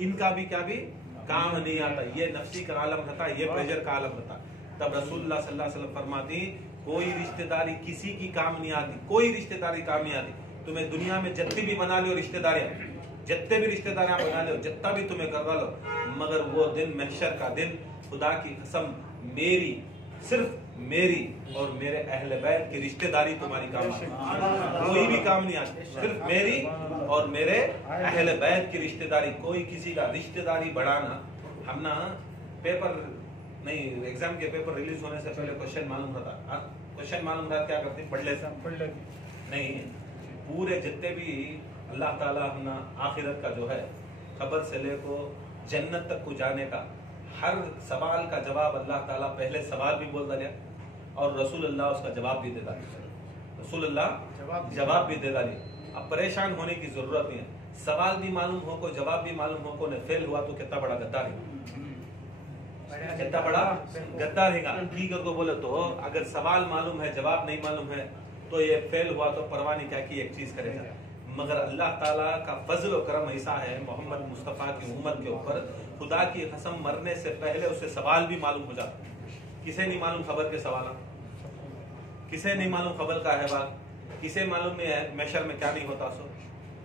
इनका भी क्या भी काम नहीं आता, ये नफ्सी का आलम रहता, ये प्रेशर का आलम रहता। तब रसूलुल्लाह सल्लल्लाहु अलैहि वसल्लम फरमाती कोई रिश्तेदारी किसी की काम नहीं आती, कोई रिश्तेदारी काम नहीं आती। तुम्हें दुनिया में जितनी भी बना लो रिश्तेदारियां, जितने भी रिश्तेदारियां बना लो, जितना भी तुम्हें करवा लो, मगर वो दिन महशर का दिन, खुदा की कसम मेरी, सिर्फ मेरी और मेरे अहले बैत की रिश्तेदारी तुम्हारी काम आती, कोई भी काम नहीं आती। सिर्फ मेरी और मेरे अहले बैत की रिश्तेदारी, कोई किसी का रिश्तेदारी बढ़ाना। हम ना पेपर नहीं, एग्जाम के पेपर रिलीज होने से पहले क्वेश्चन मालूम रहता, क्वेश्चन मालूम रहा क्या करते पढ़ लेते नहीं। पूरे जितने भी अल्लाह ताला हमना आखिरत का जो है खबर से लेको जन्नत तक को जाने का हर सवाल का जवाब अल्लाह ताला पहले सवाल भी बोल दिया और रसूलुल्लाह उसका जवाब भी दे डाली, रसूलुल्लाह जवाब भी दे डाली। अब परेशान होने की जरूरत नहीं है, सवाल भी मालूम हो को जवाब भी मालूम हो को, ने फेल हुआ तो कितना बड़ा गद्दार है, कितना बड़ा गद्दार है। ठीक है, तो बोले तो अगर सवाल मालूम है जवाब नहीं मालूम है तो ये फेल हुआ तो परवाह नहीं क्या की एक चीज करेगा। मगर अल्लाह ताला का फजल और करम ऐसा है मोहम्मद मुस्तफ़ा की उम्मत के ऊपर, खुदा की कसम मरने से पहले उसे सवाल भी मालूम हो जाता। किसे नहीं मालूम खबर के सवाल, किसे नहीं मालूम खबर का अहवाल, किसे मालूम नहीं है महशर में क्या नहीं होता। सो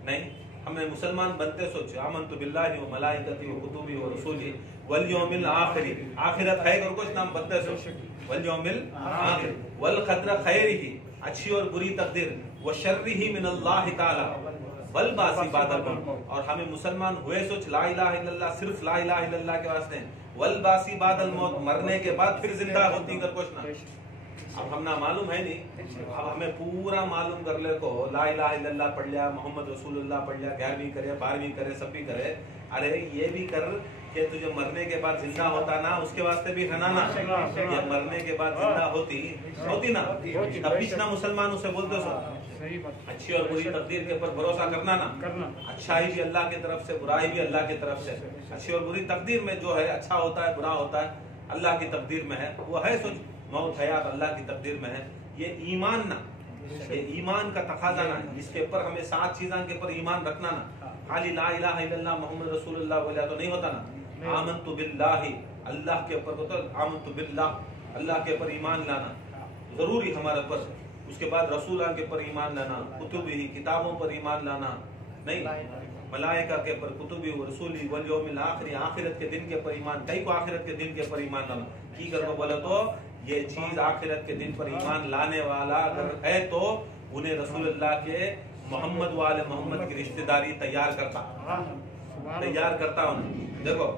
नहीं, हमने मुसलमान बनते सोचे आमन्तु बिल्लाहि व मलाइकति व कुतुबि व रसूली वल यौमिल आखिरी, आखिरत है और कुछ नाम बनते सोचे वल यौमिल आखिर वल क़द्र खैरिही, अच्छी और बुरी तकदीर, व शर्रिही मिनल्लाह ताला वल बासी बादल मौत। और हमें मुसलमान हुए सोच ला इलाहा इल्लल्लाह, सिर्फ ला इलाहा इल्लल्लाह के वास्ते, वल बासी बादल मौत, मरने के बाद फिर जिंदा होती कर कुछ ना। अब हम ना मालूम है नहीं, अब हमें पूरा मालूम कर ले को ला इलाहा इल्लल्लाह पढ़ लिया, मोहम्मद रसूलुल्लाह पढ़ लिया, 11वीं करे 12वीं करे सब भी करे, अरे ये भी कर कि तुझे मरने के बाद जिंदा होता ना, उसके वास्ते भी हनाना, ये मरने के बाद जिंदा होती ना, तब पिछना मुसलमान उसे बोलते सो अच्छी और बुरी तकदीर के ऊपर भरोसा करना ना, अच्छाई भी अल्लाह की तरफ से, बुराई भी अल्लाह की तरफ से। अच्छी और बुरी तकदीर में जो है अच्छा होता है बुरा होता है अल्लाह की तकदीर में है, वो है सोच मौत हयात अल्लाह की तकदीर में है। ये ईमान ना, ये ईमान का तकाजा ना, इसके ऊपर हमें 7 चीज़ों के ऊपर ईमान रखना ना। खाली ला इलाहा इल्लल्लाह मोहम्मद रसूलुल्लाह बोला तो नहीं होता ना, आमन्तु बिल्लाहि अल्लाह के ऊपर होता, आमन्तु बिल्लाह अल्लाह के ऊपर ईमान लाना जरूरी हमारे ऊपर। उसके बाद रसूल के ऊपर ईमान लाना, कुतुबी किताबों पर ईमान लाना, नहीं मलाइका के ऊपर, कुतुबी रसूली वल यौमिल आखिर, आखिरत के दिन के ऊपर ईमान, कई को आखिरत के दिन के ऊपर ईमान लाना। की कर बोले तो ये चीज आखिरत के दिन पर ईमान लाने वाला अगर है तो उन्हें रसूलुल्लाह के मोहम्मद वाले मोहम्मद की रिश्तेदारी तैयार करता उन्हें। देखो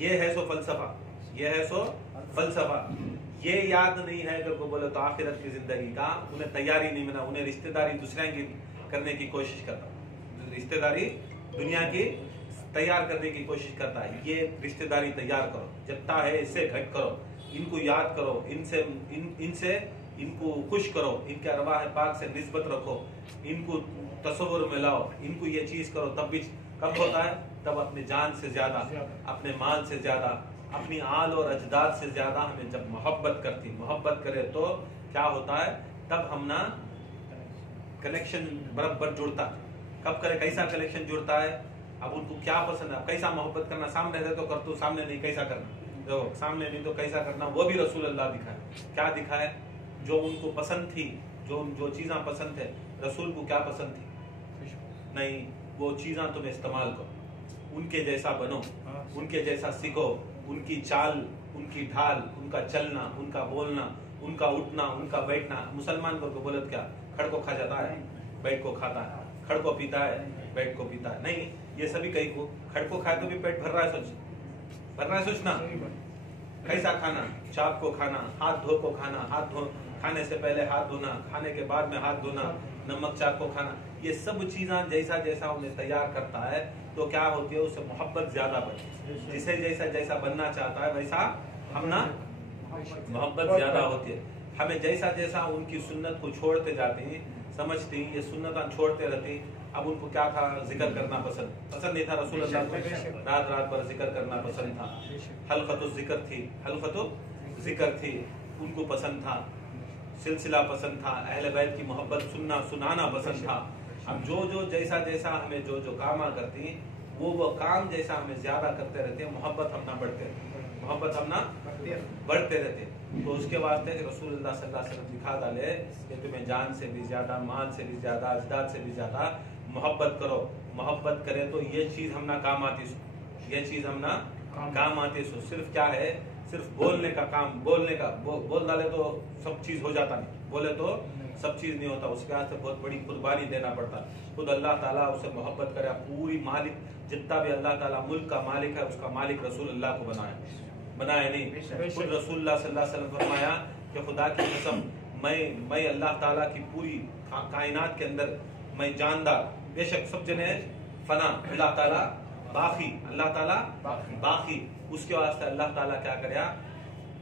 ये है सो फलसफा, ये है सो फलसफा, ये याद नहीं है अगर को बोले तो आखिरत की जिंदगी का, उन्हें तैयारी नहीं मिला, उन्हें रिश्तेदारी दूसरे की करने की कोशिश करता, रिश्तेदारी दुनिया की तैयार करने की कोशिश करता है। ये रिश्तेदारी तैयार करो, जितना है इससे घट करो, इनको याद करो, इनसे इनको खुश करो, इनके अरवाह पाक से निस्बत रखो, इनको तस्वुर में लाओ, इनको ये चीज करो। तब भी कब होता है, तब अपने जान से ज्यादा, अपने माल से ज्यादा, अपनी आल और अजदाद से ज्यादा हमें जब मोहब्बत करे तो क्या होता है, तब हम ना कनेक्शन बराबर जुड़ता। कब करे, कैसा कनेक्शन जुड़ता है, अब उनको क्या पसंद है, कैसा मोहब्बत करना, सामने है तो कर तो, सामने नहीं कैसा करना, देखो सामने नहीं तो कैसा करना, वो भी रसूल अल्लाह दिखाए। क्या दिखाए, जो उनको पसंद थी, जो चीज़ें पसंद थे, रसूल को क्या पसंद थी, नहीं वो चीज़ें तुम्हें इस्तेमाल करो, उनके जैसा बनो, उनके जैसा सीखो, उनकी चाल, उनकी ढाल, उनका चलना, उनका बोलना, उनका उठना, उनका बैठना। मुसलमान को बोले क्या, खड़ को खा जाता है, बैठ को खाता है, खड़ को पीता है, बैठ को पीता है, नहीं ये सभी कहीं को खड़ को खाए तो भी पेट भर रहा है, भर रहा है सोचना। कैसा खाना, चाप को खाना, हाथ धो को खाना, हाथ धो खाने से पहले हाथ धोना, खाने के बाद में हाथ धोना, नमक चाप को खाना, ये सब चीज़ें जैसा जैसा उन्हें तैयार करता है तो क्या होती है, उससे मोहब्बत ज्यादा बढ़ती, जिसे जैसा जैसा बनना चाहता है वैसा हम ना मोहब्बत ज्यादा होती है। हमें जैसा जैसा उनकी सुन्नत को छोड़ते जाते हैं, समझते हैं ये सुन्नत छोड़ते रहते, अब उनको क्या था, जिक्र करना पसंद नहीं था, रसूल अल्लाह को रात रात भर जिक्र करना पसंद था, हल्क़तु ज़िक्र थी, उनको पसंद था, सिलसिला पसंद था, अहले बैत की मोहब्बत सुनाना पसंद था। अब जो जैसा जैसा हमें जो काम करती वो काम जैसा हमें ज्यादा करते रहते हैं, मोहब्बत हम ना बढ़ते रहते हैं। तो उसके वास्ते रसूलुल्लाह सल्लल्लाहु अलैहि वसल्लम दिखा डाले कि तुम्हें जान से भी ज्यादा, माल से भी ज्यादा, अजदाद से भी ज्यादा मोहब्बत करो। मोहब्बत करे तो ये चीज हम ना काम आती सो, ये चीज हम ना काम आती सो। सिर्फ क्या है, सिर्फ बोलने का काम, बोल डाले तो सब चीज हो जाता नहीं, बोले तो सब चीज नहीं होता। उसके वास्ते बहुत बड़ी कुर्बानी देना पड़ता। खुद अल्लाह ताला उसे मोहब्बत करे, पूरी मालिक जितना भी अल्लाह ताला मुल्क का मालिक है, उसका मालिक रसूलुल्लाह को बनाया नहीं। खुद रसूलुल्लाह सल्लल्लाहु अलैहि वसल्लम फरमाया कि खुदा की कसम, मैं अल्लाह ताला की पूरी कायनात के अंदर मैं जानदार, बेशक सब जने फना, अल्लाह ताला बाकी, अल्लाह ताला बाकी। उसके वास्ते अल्लाह ताला क्या करे,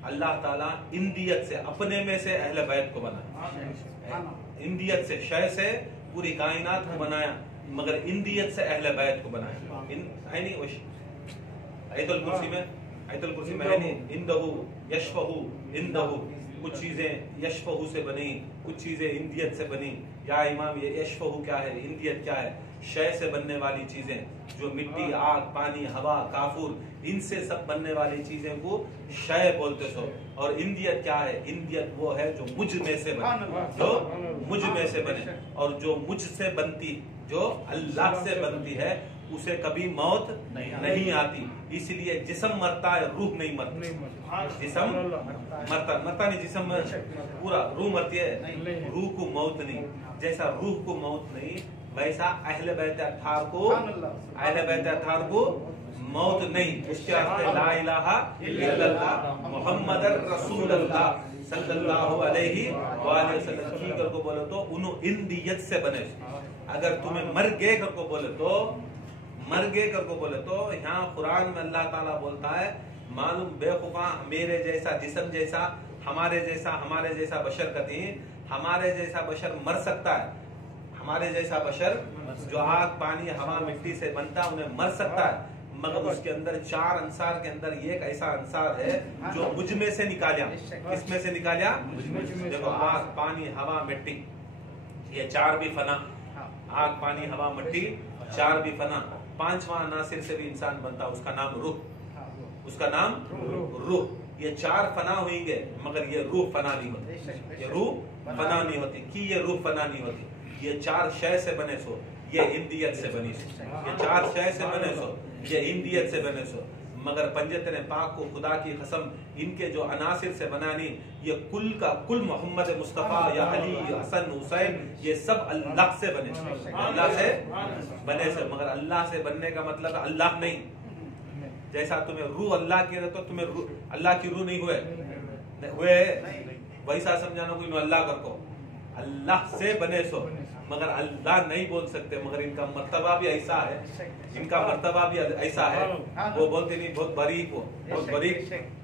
अल्लाह ताला इंदियत से, अपने में से अहले बैत को बनाया, इंदियत से, शय से पूरी कायनात को बनाया, मगर इंदियत से अहले बैत को बनाया। है नहीं वो आयतुल कुर्सी में है नहीं, इंदहु यशफहु इंदहु, कुछ चीजें यशफहु से बनी, कुछ चीजें इंदियत से बनी। या इमाम, ये यशफहु क्या है, इंदियत क्या है? शय से बनने वाली चीजें, जो मिट्टी, आग, पानी, हवा, काफूर, इनसे सब बनने वाली चीजें को शय बोलते सो। और इंदियत क्या है? इंदियत वो है जो मुझ में से बने, जो मुझ में से बने। और जो मुझ से बनती, जो अल्लाह से बनती है, उसे कभी मौत नहीं आती। इसलिए जिस्म मरता है, रूह नहीं मरती। जिस्म मरता नहीं, जिस्म पूरा, रूह मरती है, रूह को मौत नहीं। जैसा रूह को मौत नहीं, वैसा अहले बैत अत्हार को मौत नहीं। उसके वास्ते ला इलाहा इल्लल्लाह मुहम्मदुर रसूलुल्लाह सल्लल्लाहु अलैहि वसल्लम की कर को बोले तो उन्हों इंदियत से बने। अगर तुम्हें मर गए कर को बोले तो यहाँ कुरान में अल्लाह ताला बोलता है, मालूम बेवकूफा, मेरे जैसा जिस्म जैसा, हमारे जैसा बशर कती, हमारे जैसा बशर मर सकता है। हमारे जैसा बशर जो आग, पानी, हवा, मिट्टी से बनता है, उन्हें मर सकता है। मगर उसके अंदर 4 अंसार के अंदर एक ऐसा अंसार है जो मुझ में से निकाला। किसमें से निकाला? देखो, आग, पानी, हवा, मिट्टी, ये 4 भी फना। आग, पानी, हवा, मिट्टी, 4 भी फना। 5वां अनासिर से भी इंसान बनता, उसका नाम रूह, उसका नाम रूह। ये 4 फना हुई गए, मगर ये रूह फना नहीं होती। ये रूह फना नहीं होती। कि ये रूह फना नहीं होती, ये 4 शय से बने सो, ये इंदियत से बनी सो। ये 4 शय से बने सो, ये इंदियत से बने सो। मगर पंजतन पाक को खुदा की कसम, इनके जो अनासिर से बनानी, ये कुल का कुल मोहम्मद मुस्तफ़ा या अली, हसन, हुसैन, ये सब अल्लाह से बने, अल्लाह से बने से। मगर अल्लाह से बनने का मतलब अल्लाह नहीं। जैसा तुम्हें रूह अल्लाह की, तो तुम्हें अल्लाह की रूह नहीं हुए, वैसा समझाना कोई अल्लाह कर को, अल्लाह से बने सो, मगर अल्लाह नहीं बोल सकते। मगर इनका मर्तबा भी ऐसा है, वो बोलते नहीं, बहुत बारीक,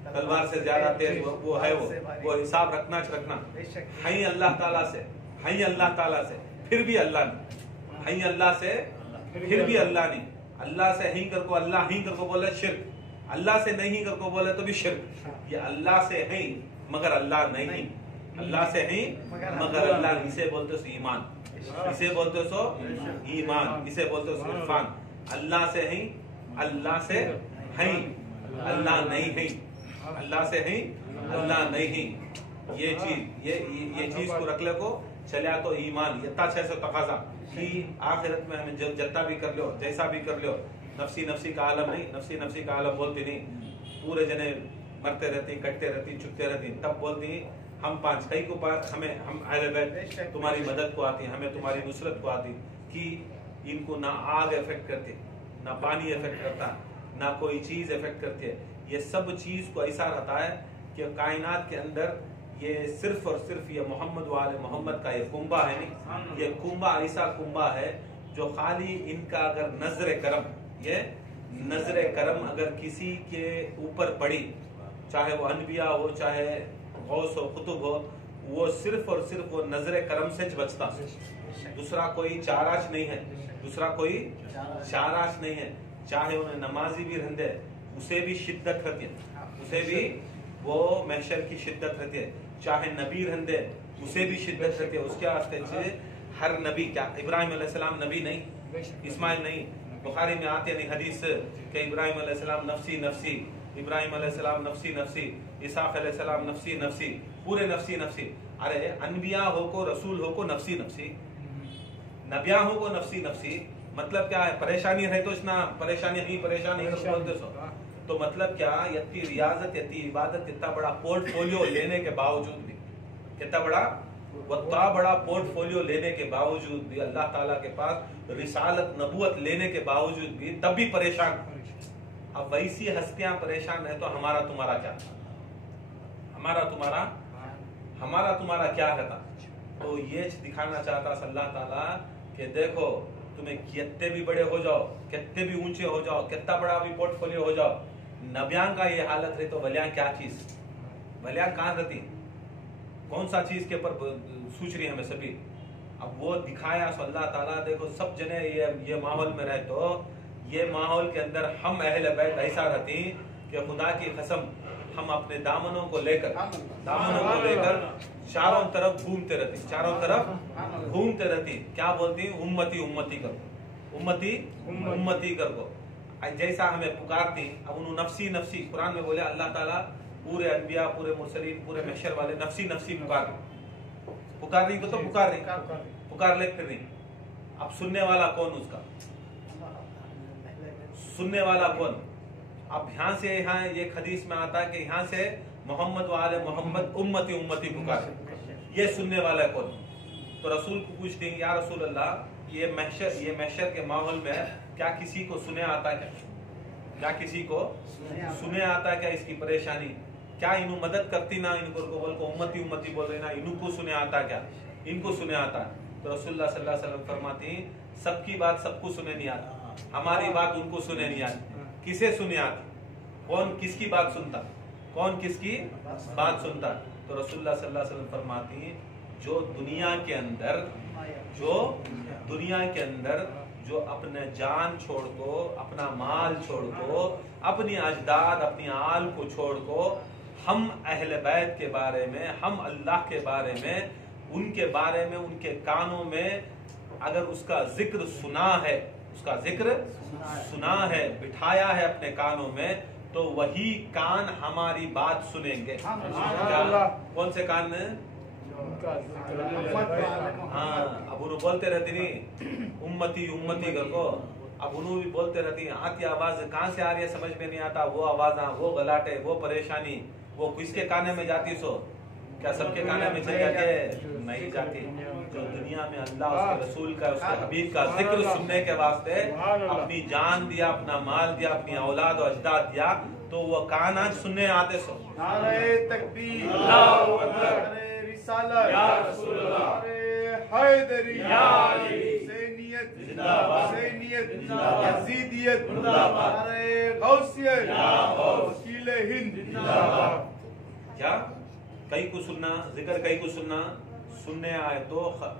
तलवार से ज्यादा तेज वो है, वो हिसाब रखना। है अल्लाह ताला से, फिर भी अल्लाह नहीं, है अल्लाह से, फिर भी अल्लाह नहीं। अल्लाह से ही कर को अल्लाह ही कर को बोले शिर्क, अल्लाह से नहीं कर को बोले तो भी शिर्क। ये अल्लाह से है मगर अल्लाह नहीं, अल्लाह से है मगर अल्लाह। इसे बोलते सो ईमान, इसे बोलते सो ईमान, इसे बोलते सो इरफान। अल्लाह से है, अल्लाह से है, अल्लाह नहीं है, अल्लाह से है, अल्लाह नहीं है। ये चीज को रख ले को चलिया तो ईमान इतना अच्छे से तकाजा कि आखिरत में हमें जत्ता भी कर लो, जैसा भी कर लो, नफसी का आलम नहीं, नफसी का आलम बोलती नहीं। पूरे जने मरते रहती, कटते रहती, चुकते रहती, तब बोलती हम 5 कई को पास हमें, हम अहले बैत तुम्हारी मदद को आती, हमें तुम्हारी नुसरत को आती। कि इनको ना आग इफेक्ट करती, ना पानी इफेक्ट करता, ना कोई चीज इफेक्ट करती है। ये सब चीज को ऐसा रहता है कि कायनात के अंदर ये सिर्फ और सिर्फ ये मोहम्मद वाले मोहम्मद का ये कुंबा है नहीं, ये कुंबा ऐसा कुंबा है जो खाली इनका अगर नजर करम, ये नजर करम अगर किसी के ऊपर पड़ी, चाहे वो अनबिया हो, चाहे गौस हो, कुतुब हो, वो सिर्फ और सिर्फ वो नजर करम से बचता, दूसरा कोई चाराश नहीं है, दूसरा कोई चाराश नहीं है। चाहे उन्हें नमाजी भी रहते, उसे भी शिद्दत रहती है, उसे भी वो महशर की शिद्दत रहती है। चाहे नबी रहते, उसे भी शिद्दत रहती है। उसके वास्ते हर नबी, क्या इब्राहिम अलैहिस्सलाम नबी नहीं, इस्माइल नहीं, बुखारी में आते नहीं हदीस कि इब्राहिम अलैहिस्सलाम नफसी नफसी, इब्राहिम अलैहिस्सलाम नफसी नफसी, इसाक अलैहिस्सलाम नफसी नफसी, पूरे नफसी नफसी। अरे अनबिया हो को रसूल हो को नफसी नफसी, नबिया हो को नफसी नफसी, मतलब क्या है? परेशानी है तो ना परेशानी ही परेशानी बोलते सो। तो मतलब क्या, यत्ती रियाजत यत्ती इबादत, इतना बड़ा पोर्टफोलियो लेने के बावजूद भी, कितना बड़ा पोर्टफोलियो लेने के बावजूद भी, अल्लाह ताला के पास रिसालत नबुवत लेने के बावजूद भी तब भी परेशान। अब वैसी हस्तियां परेशान है तो हमारा तुम्हारा क्या? हमारा तुम्हारा क्या रहता? तो ये दिखाना चाहता अल्लाह ताला कि देखो तुम्हें कितने भी बड़े हो जाओ, कितने भी ऊंचे हो जाओ, कितना बड़ा भी पोर्टफोलियो हो जाओ, नबियां का ये हालत रही तो वलियां क्या चीज, वलियां कहाँ रहती, कौन सा चीज के ऊपर सोच रही हमें सभी। अब वो दिखाया सो अल्लाह ताला, देखो सब जने ये माहौल में रहे तो ये माहौल के अंदर हम अहले बैत ऐसा रहती कि खुदा की कसम हम अपने दामनों को लेकर चारों तरफ घूमते रहती, क्या बोलती? उम्मती उम्मती कर, उम्मती कर को जैसा हमें पुकारती। अब उन्होंने नफसी नफसी, कुरान में बोले अल्लाह ताला पूरे अनबिया, पूरे मुरसलीन, पूरे महशर वाले नफसी नफसी पुकार रही तो पुकार ले फिर नहीं। अब सुनने वाला कौन उसका? सुनने वाला कौन? अब यहाँ से ये हदीस में आता है कि यहाँ से मोहम्मद वाले मोहम्मद उम्मती उम्मती पुकार, ये सुनने वाला कौन? तो रसूल को पूछते हैं या रसूल अल्लाह ये महशर के माहौल में क्या किसी को सुने आता क्या किसी को सुने आता क्या इसकी परेशानी? क्या इन्हों मदद करती ना, इनको बोल को उम्मती उम्मती बोल रहे ना, इनको सुने आता क्या? इनको सुने आता। तो रसूलुल्लाह सल्लल्लाहु अलैहि वसल्लम फरमाती सबकी बात सबको सुने नहीं आता, हमारी बात उनको सुने नहीं आती। किसे सुने आती? कौन किसकी बात सुनता? कौन किसकी बात सुनता? तो रसूलुल्लाह सल्लल्लाहु अलैहि वसल्लम फरमाती जो दुनिया के अंदर जो अपने जान छोड़ को, अपना माल छोड़ को, अपनी अजदाद अपनी आल को छोड़ को हम अहले बैत के बारे में, हम अल्लाह के बारे में, उनके बारे में, उनके कानों में अगर उसका जिक्र सुना है, बिठाया है अपने कानों में, तो वही कान हमारी बात सुनेंगे। कौन से कान? हाँ, अब उन्होंने बोलते रहती नहीं उम्मती उम्मती करको, अब उन्होंने भी बोलते रहती आती आवाज कहाँ से आ रही है समझ में नहीं आता, वो आवाजा, वो गलाटे, वो परेशानी, वो किसके काने में जाती? सो क्या सबके काने में चल जाती? नहीं जाती। जो दुनिया में अल्लाह उसके रसूल का, उसके हबीब का जिक्र सुनने के वास्ते अपनी जान दिया, अपना माल दिया, अपनी औलाद और अजदाद दिया, तो वो कान आज सुनने आते। सो नारे तकबीर, अल्लाहू अकबर, नारे रिसालत या रसूल अल्लाह, नारे हैदरी या अली, हुसैनियत जिंदाबाद, हुसैनियत जिंदाबाद, यजीदियत जिंदाबाद, नारे गौसियत या गौस, वकील हिंद जिंदाबाद। क्या कई को सुनना, जिक्र कई को सुनने आए तो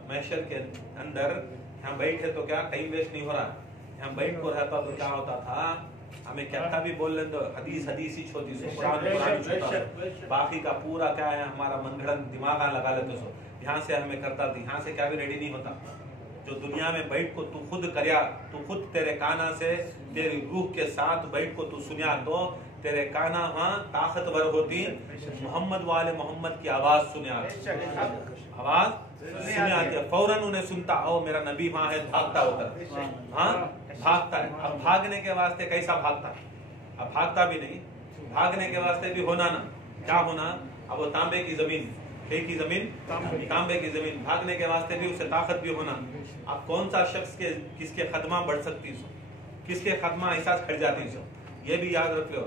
महशर के अंदर यहाँ बैठे तो क्या टाइम वेस्ट नहीं हो रहा, यहाँ बैठ को रहता तो क्या होता था, हमें क्या भी बोल लें तो हदीस ही छोटी सो, कुरान बाकी का पूरा क्या है हमारा मनगढ़ंत दिमाग लगा लेते सो, यहाँ से हमें करता था, यहाँ से क्या भी रेडी नहीं होता। जो दुनिया में बैठ को तू खुद करया, तू खुद तेरे काना से तेरी रूह के साथ बैठ को तू सुनिया तो तेरे काना वहाँ ताकतवर होती, मोहम्मद वाले मोहम्मद की आवाज सुने आती है, फौरन उन्हें सुनता, ओ मेरा नबी वहाँ है, भागता होकर, हाँ भागता है। अब भागने के वास्ते कैसा भागता? अब भागता भी नहीं, भागने के वास्ते भी होना ना, क्या होना? अब वो तांबे की जमीन, तांबे की जमीन, भागने के वास्ते भी उसे ताकत भी होना। अब कौन सा शख्स के किसके कदमा बढ़ सकती सो, किसके कदमा ऐसा खड़ जाती सो, ये भी याद रख लो।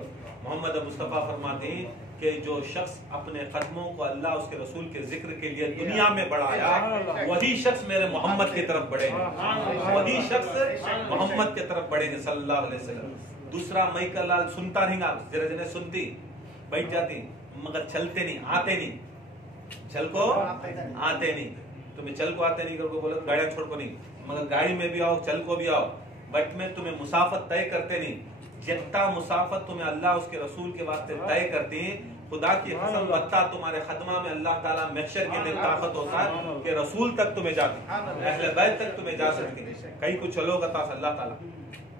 मोहम्मद मुस्तफ़ा फरमाते हैं कि जो शख्स अपने कदमों को अल्लाह उसके रसूल के जिक्र के लिए दुनिया में बढ़ाया, वही शख्स मेरे मोहम्मद की तरफ बढ़ेगा, वही शख्स मोहम्मद की तरफ बढ़ेंगे सल्लल्लाहु अलैहि वसल्लम। दूसरा मई का लाल सुनता रहेगा, जरा जने सुनती बैठ जाती, मगर चलते नहीं, आते नहीं, चल को आते नहीं। तुम्हें चल को आते नहीं करके बोलो गाड़ियां छोड़ को नहीं, मगर गाड़ी में भी आओ, चल को भी आओ, बट में तुम्हें मुसाफत तय करते नहीं। जितना मुसाफत तुम्हें अल्लाह उसके रसूल के वास्ते तय करते हैं, खुदा की कसम बत्ता तुम्हारे खदमा में अल्लाह ताला महशर के दिन ताकत होता है कि रसूल तक तुम्हें जाते, अहले बैत तक तुम्हें जा सकते। कहीं को चलोगा तो अल्लाह ताला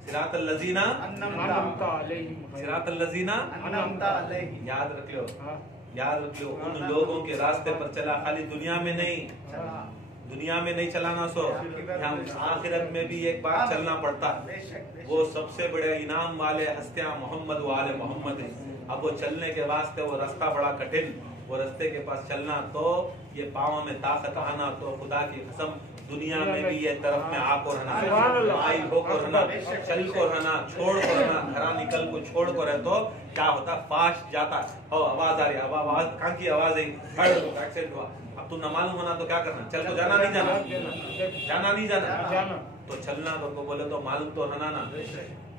सिरातल लजीना अनअमता अलैहिम, सिरातल लजीना अनअमता अलैहिम। याद रख लो, हाँ, याद रख लो, उन लोगों के रास्ते पर चला, खाली दुनिया में नहीं, हाँ, दुनिया में नहीं चलाना सो, यहाँ आखिरत में भी एक बार चलना पड़ता है। बेशक, बेशक। वो सबसे बड़े इनाम वाले हस्तियां मोहम्मद वाले मोहम्मद है। अब वो चलने के वास्ते वो रास्ता बड़ा कठिन, वो रास्ते के पास चलना तो ये पाँव में ताकत आना, तो खुदा की कसम दुनिया में भी ये तरफ में आको रहना, आई हो को रहना, चल को रहना, छोड़ को रहना, घरा निकल को छोड़ को रहे तो क्या होता, फास्ट जाता। हो आवाज आ रही, अब आवाज कहाँ की आवाज आई, एक्सीडेंट हुआ, अब तू न मालूम होना तो क्या करना, चल को जाना नहीं जाना, जाना नहीं जाना, तो चलना तो बोले तो मालूम तो रहना ना,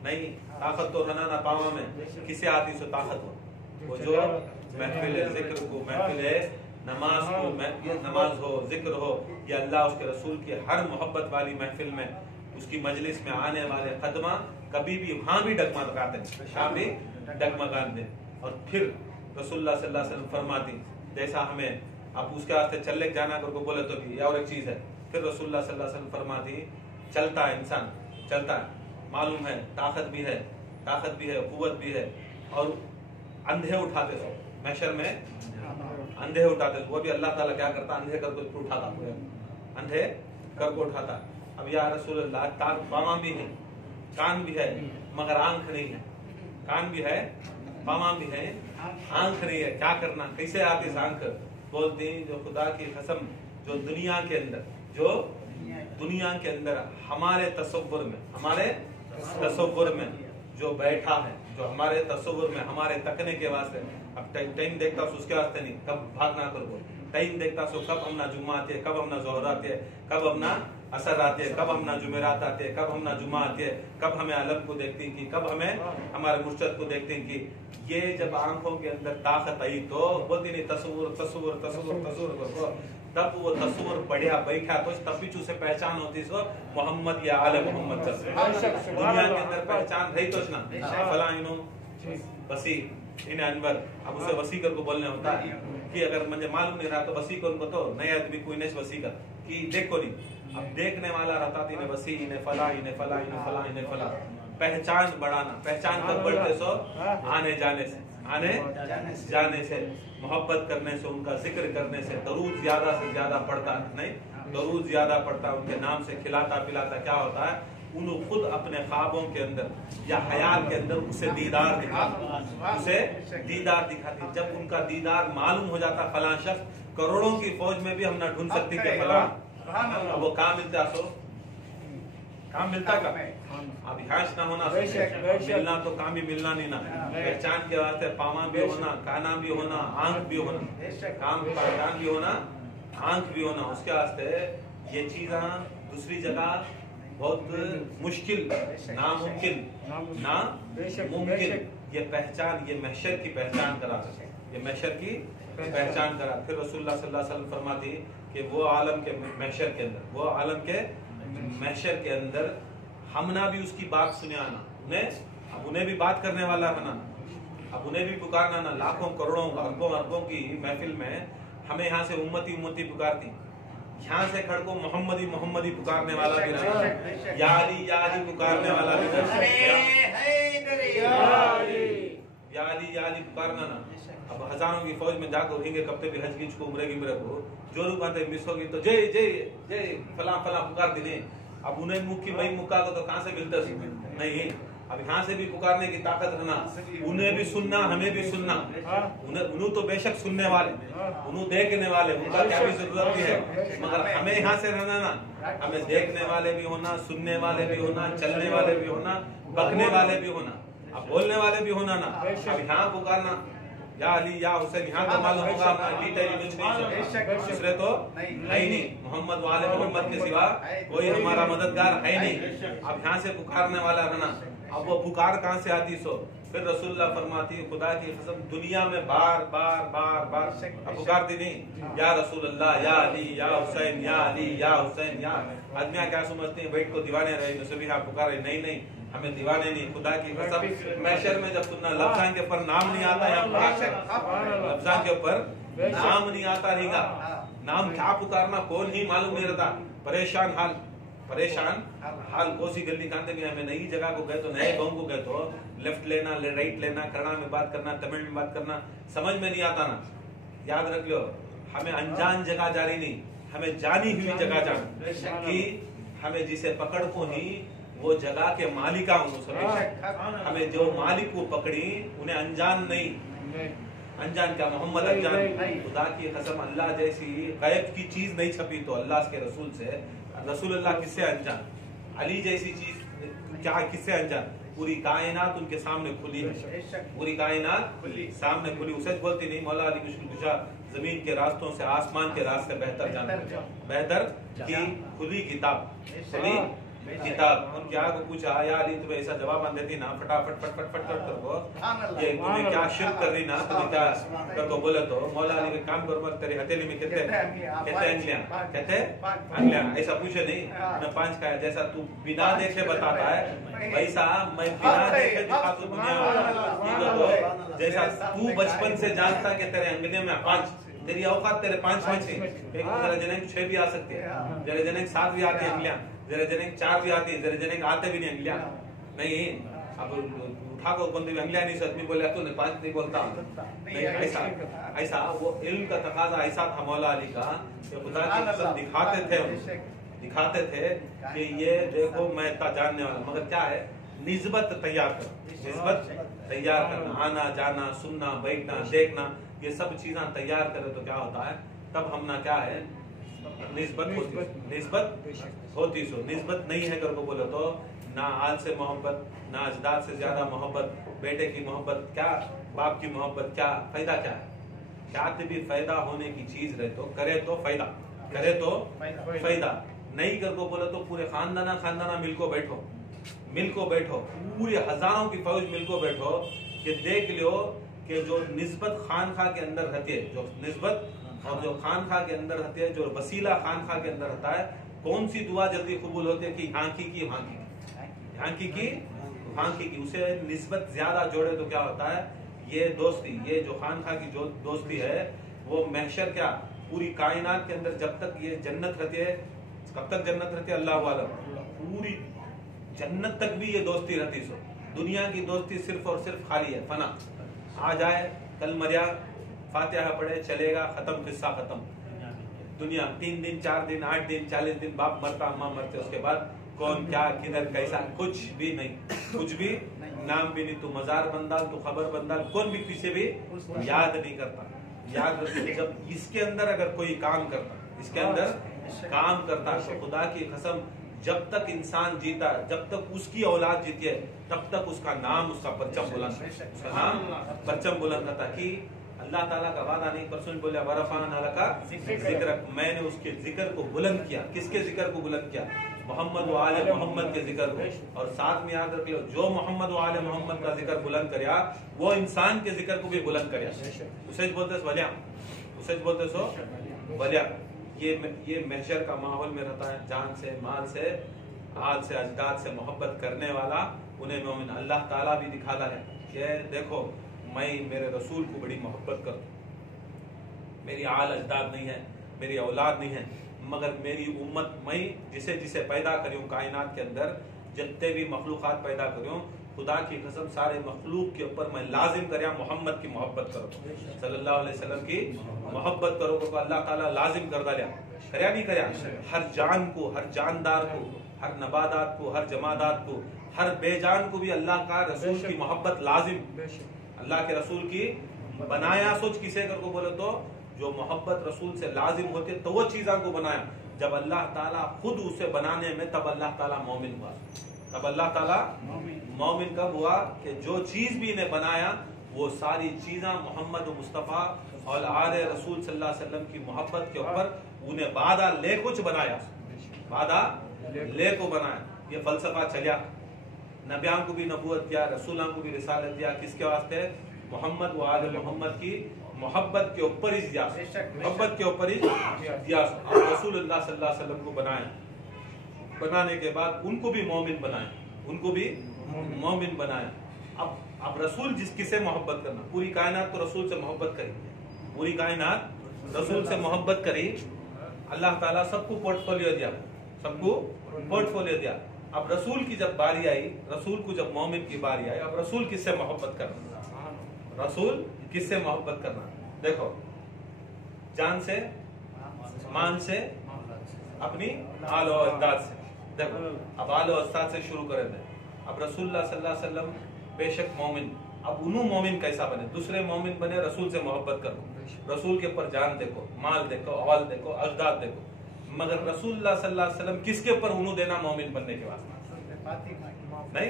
नहीं ताकत तो रहना ना पावा में, किसे आती सो ताकत हो, वो जो महफिल जिक्र को, महफिल नमाज को, नमाज हो, जिक्र हो, या अल्लाह उसके रसूल की हर मोहब्बत वाली महफिल में, उसकी मजलिस में आने वाले कदमा कभी भी वहां भी डगमगाते नहीं, वहां भी डगमगाते। और फिर रसूलुल्लाह सल्लल्लाहु अलैहि वसल्लम फरमाती, जैसा हमें अब उसके वास्ते चलने जाना करके बोले तो भी और एक चीज है, फिर रसूलुल्लाह सल्लल्लाहु अलैहि वसल्लम फरमाती, चलता है इंसान, चलता है, मालूम है ताकत भी है, ताकत भी है, कुव्वत भी है, और अंधे उठाते हो महशर में, अंधे उठाते, वो भी अल्लाह ताला क्या करता, अंधे कर को उठाता, अंधे कर को उठाता। अब या रसूल अल्लाह, पामा भी है, कान भी है, मगर आंख नहीं है, कान भी है, पामा भी है, आंख नहीं है, क्या करना, कैसे आती इस आंख, बोलते हैं जो खुदा की कसम, जो दुनिया के अंदर, जो दुनिया के अंदर हमारे तसव्वुर में, हमारे तसव्वुर में जो बैठा है, जो हमारे तसव्वुर में हमारे तकने के वास्ते, अब टाइम देखता सो उसके वास्ते नहीं, कब भागना करो, टाइम देखता सो कब हमना जुम्मा आती है, कब हमना जोहर आती है, कब हमना असर आती है, कब हमना जुमेरात आती है, कब हमना जुम्मा आती है, कब हमें अलम को देखते हैं कि कब हमें हमारे मुर्शद को देखते हैं कि ये जब आंखों के अंदर ताकत आई तो बोलती नहीं तस्वुर तस्वुर तस्वुर तस्वुर करो, तब वो तस्वुर बढ़िया बैठा तो तब भी उसे पहचान होती सो मोहम्मद या आले मोहम्मद, दुनिया के अंदर पहचान रही तो ना, फला इनो वसी इन अनवर, अब उसे वसी कर को बोलने होता है कि अगर मुझे मालूम नहीं रहा तो वसी को उनको तो नए आदमी को इन्हें वसी कर कि देखो नहीं, अब देखने वाला रहता था इन्हें वसी, इन्हें फला, इन्हें फला, इन्हें फला, इन्हें फला, पहचान बढ़ाना, पहचान कब बढ़ते सो आने जाने से, आने जाने से, मोहब्बत करने से, उनका जिक्र करने से, दरूद ज्यादा से ज्यादा पढ़ता नहीं, दरूद ज्यादा पढ़ता, उनके नाम से खिलाता पिलाता, क्या होता है, उन्हें खुद अपने ख्वाबों के अंदर या ख्याल के अंदर उसे दीदार दिखाती, उसे दीदार दिखाती। जब उनका दीदार मालूम हो जाता, फलां शख्स करोड़ों की फौज में भी हम ना ढूंढ सकती कि फलां, अब वो काम मिलता सो काम मिलता का, अब ह्याश ना होना, मिलना तो काम भी मिलना नहीं ना, पहचान के वास्ते पामा भी होना, काना भी होना, आंख भी होना, काम पहचान भी होना, आंख भी होना, उसके वास्ते ये चीज़ दूसरी जगह बहुत मुश्किल, नामुमकिन, नामुमकिन, ये पहचान, ये महशर की पहचान करा, ये महशर की पहचान करा। फिर रसूलुल्लाह सल्लल्लाहु अलैहि वसल्लम फरमाती कि वो आलम के महशर के अंदर, वो आलम के महशर के अंदर हमना भी उसकी बात सुने आना, अब उन्हें भी बात करने वाला बनाना, अब उन्हें भी पुकारना ना, लाखों करोड़ों अरबों अरबों की महफिल में हमें यहाँ से उम्मती उम्मती पुकारती, यहाँ से खड़ को मोहम्मदी मोहम्मदी पुकारने वाला भी रहा, या अली पुकारने वाला भी रहा, या अली पुकारना ना। अब हजारों की फौज में जाकर रहेंगे, कब तक भी हज की को उम्रे की मेरे को जो रुकाते मिस होगी तो जय जय जय फला फला पुकार देने, अब उन्हें मुख की मई मुक्का को तो कहाँ से मिलता नहीं, अब यहाँ से भी पुकारने की ताकत रहना, उन्हें भी सुनना, हमें भी सुनना, उन्हें तो बेशक सुनने वाले, उन्हें देखने वाले, उनका क्या भी जरूरत भी है, मगर हमें यहाँ से रहना ना, हमें देखने वाले भी होना, सुनने वाले भी होना, चलने वाले भी होना, बकने वाले भी होना, अब बोलने वाले भी होना ना। अब यहाँ पुकारना या अली या हुसैन, यहाँ तो मालूम होगा दूसरे तो है ही नहीं, मोहम्मद वाले मोहम्मद के सिवा कोई हमारा मददगार है नहीं। अब यहाँ से पुकारने वाला रहना, अब वो पुकार कहाँ से आती सो, फिर रसूलुल्लाह फरमाती खुदा की कसम दुनिया में बार बार बार बार पुकारती नहीं, या रसूलुल्लाह, या अली, या हुसैन, या अली, या हुसैन, या। आदमी क्या समझते हैं बैठ को दीवाने रहे नसबी हाँ पुकारे, नहीं नहीं, हमें दीवाने नहीं, खुदा की कसम महशर में जब सुनना लफ्ज़ां के ऊपर नाम नहीं आता, या लफ्ज़ां के ऊपर नाम नहीं आता रहेगा, नाम क्या पुकारना कौन ही मालूम नहीं रहता, परेशान हाल परेशान हाल कोसी गली कांदे में हमें नई जगह को गए तो नए गांव को गए तो लेफ्ट लेना राइट लेना, कन्नड़ में बात करना, तमिल में बात करना समझ में नहीं आता ना। याद रख लो, हमें अनजान जगह जानी नहीं, हमें जानी हुई जगह जानी कि हमें जिसे पकड़ को ही वो जगह के मालिका हमें जो मालिक को पकड़ी उन्हें अनजान नहीं। अनजान क्या मोहम्मद अनजान। खुदा की कसम अल्लाह जैसी गैब की चीज नहीं छपी तो अल्लाह के रसूल से। रसूलुल्लाह किससे अनजान, अली जैसी चीज क्या किससे अनजान। पूरी कायनात उनके सामने खुली है, पूरी कायनात सामने खुली। उसे बोलती नहीं मौला अली मुश्किल कुशा जमीन के रास्तों से आसमान के रास्ते बेहतर जाना, बेहतर की खुली किताब, खुली किताब। उनके आगे पूछा या अली तुम्हें ऐसा जवाब देती ना फटाफट फट फट फट कर को ये तुम्हें क्या शिर्क कर रही ना तुम्हें क्या कर को बोले तो मौला अली के काम कर मत तेरी हथेली में कहते अंगलियां ऐसा पूछे नहीं मैं 5 खाया जैसा तू बिना देखे बताता है वैसा मैं बिना देखे दिखा दूं दुनिया। जैसा तू बचपन से जानता कि तेरे अंगलियों में 5 तेरी औकात तेरे 5 जरा जने 6 भी आ सकते हैं, जरा जने 7 भी आती है अंगलियां, जरा जने 4 भी आती है, जरा जने आते भी नहीं अंगलियां नहीं। अब उठा को बंदी अंगलियां नहीं सकती बोले तो 5 नहीं बोलता नहीं। ऐसा वो इल्म का तकाजा ऐसा था मौला अली का कि खुदा की कसम दिखाते थे कि ये देखो मैं इतना जानने वाला। मगर क्या है निस्बत तैयार कर, निस्बत तैयार करना, आना जाना सुनना बैठना देखना ये सब चीजें तैयार करे तो क्या होता है तब हम ना क्या है निस्बत होती सो। निस्बत नहीं है करको बोले तो ना आल से मोहब्बत, ना अजदाद से ज्यादा मोहब्बत, बेटे की मोहब्बत क्या, बाप की मोहब्बत क्या, फायदा क्या है। क्या भी फायदा होने की चीज रहे तो करे तो फायदा, करे तो फायदा नहीं करको बोले तो पूरे खानदाना मिलको बैठो पूरे हजारों की फौज मिलको बैठो कि देख लो कि जो निस्बत खानखा के अंदर रहती है, जो निस्बत और जो खानखा के अंदर रहती है, जो वसीला खानखा के अंदर रहता है, कौन सी दुआ जल्दी कबूल होती है कि हांकी की उसे निस्बत ज्यादा जोड़े तो क्या होता है ये दोस्ती, ये जो खानखा की जो दोस्ती है वो महशर क्या पूरी कायनात के अंदर जब तक ये जन्नत रहती है, कब तक जन्नत रहती है अल्लाह वाला, पूरी जन्नत तक भी ये दोस्ती रहती। सो दुनिया की दोस्ती सिर्फ और सिर्फ खाली है, फना आ जाए कल मरिया फातिहा पढ़े चलेगा खत्म, किस्सा खत्म। दुनिया 3 दिन 4 दिन 8 दिन 40 दिन बाप मरता अम्मा मरते, उसके बाद कौन क्या किधर कैसा कुछ भी नहीं, कुछ भी नाम भी नहीं। तू मजार बंदाल, तू खबर बंदाल, कौन भी किसी भी याद नहीं करता। याद रखिए जब इसके अंदर अगर कोई काम करता, इसके अंदर काम करता तो खुदा की कसम जब तक इंसान जीता, जब तक उसकी औलाद जीती है तब तक उसका नाम, उसका परचम बुलंद, उसका नाम परचम बुलंद था। कि अल्लाह ताला का वादा नहीं, परसों बोले वरफाना लका जिक्र, मैंने उसके जिक्र को बुलंद किया। किसके जिक्र को बुलंद किया? मोहम्मद व आले मोहम्मद के जिक्र को। और साथ में याद रख लो जो मोहम्मद व आले मोहम्मद का जिक्र बुलंद करया वो इंसान के जिक्र को भी बुलंद करया। उसे बोलते वलिया, उसे बोलते सो वलिया। ये महशर का माहौल में रहता है, जान से माल से आल से अजदाद से मोहब्बत करने वाला उन्हें मोमिन। अल्लाह ताला भी दिखाता है कि देखो मैं मेरे रसूल को बड़ी मोहब्बत करता, मेरी आल अजदाद नहीं है, मेरी औलाद नहीं है, मगर मेरी उम्मत मैं जिसे जिसे पैदा करूं कायनात के अंदर जितने भी मखलूकात पैदा करूं, खुदा की कसम सारे मखलूक के ऊपर मैं लाजिम करया मोहम्मद की मोहब्बत करो, सल्लल्लाहु अलैहि वसल्लम की मोहब्बत करो को अल्लाह ताला लाजिम कर डाला। करया नहीं करया? हर जान को, हर जानदार को, हर नबादात को, हर जमादात को, हर बेजान को भी अल्लाह का रसूल की मोहब्बत लाजिम, अल्लाह के रसूल की बनाया। सोच किसे कर को बोले तो जो मोहब्बत रसूल से लाजिम होती है तो वो चीज़ों को बनाया। जब अल्लाह ताला खुद उसे बनाने में तब अल्लाह ताला मोमिन हुआ। तब अल्लाह ताला मोमिन कब हुआ कि जो चीज भी इन्हें बनाया वो सारी चीजें मोहम्मद मुस्तफ़ा और आले रसूल सल्लल्लाहु अलैहि वसल्लम की मोहब्बत के ऊपर उन्हें वादा ले कुछ बनाया, वादा ले को बनाया। ये फलसफा चलिया, नबियां को भी नबूवत दिया, रसूलों को भी रिसालत दिया, किसके वास्ते? मोहम्मद व आले मोहम्मद की मोहब्बत के ऊपर ही दिया, मोहब्बत के ऊपर ही दिया। रसूलुल्लाह सल्लल्लाहु अलैहि वसल्लम को बनाया, बनाने के बाद उनको भी मोमिन बनाया, उनको भी मोमिन बनाया। अब रसूल किसे मोहब्बत करना? पूरी कायनात तो रसूल से मोहब्बत करी, पूरी कायनात रसूल से मोहब्बत करी। अल्लाह ताला सबको पोर्टफोलियो दिया, सबको पोर्टफोलियो दिया। अब रसूल की जब बारी आई, रसूल को जब मोमिन की बारी आई, अब रसूल किससे मोहब्बत करना, रसूल किससे मोहब्बत करना। देखो, जान से, मान से, अपनी आल और अजदाद से। देखो अब आल और अजदाद से शुरू करें थे। अब रसूलुल्लाह सल्लल्लाहु अलैहि वसल्लम बेशक मोमिन, अब उन्हों मोमिन कैसा बने, दूसरे मोमिन बने, रसूल से मोहब्बत करो, रसूल के ऊपर जान देखो, माल देखो, अवाल देखो, अजदाद देखो। मगर रसूलुल्लाह सल्लल्लाहु अलैहि वसल्लम किसके ऊपर उन्हों देना मोमिन बनने के वास्ते नहीं,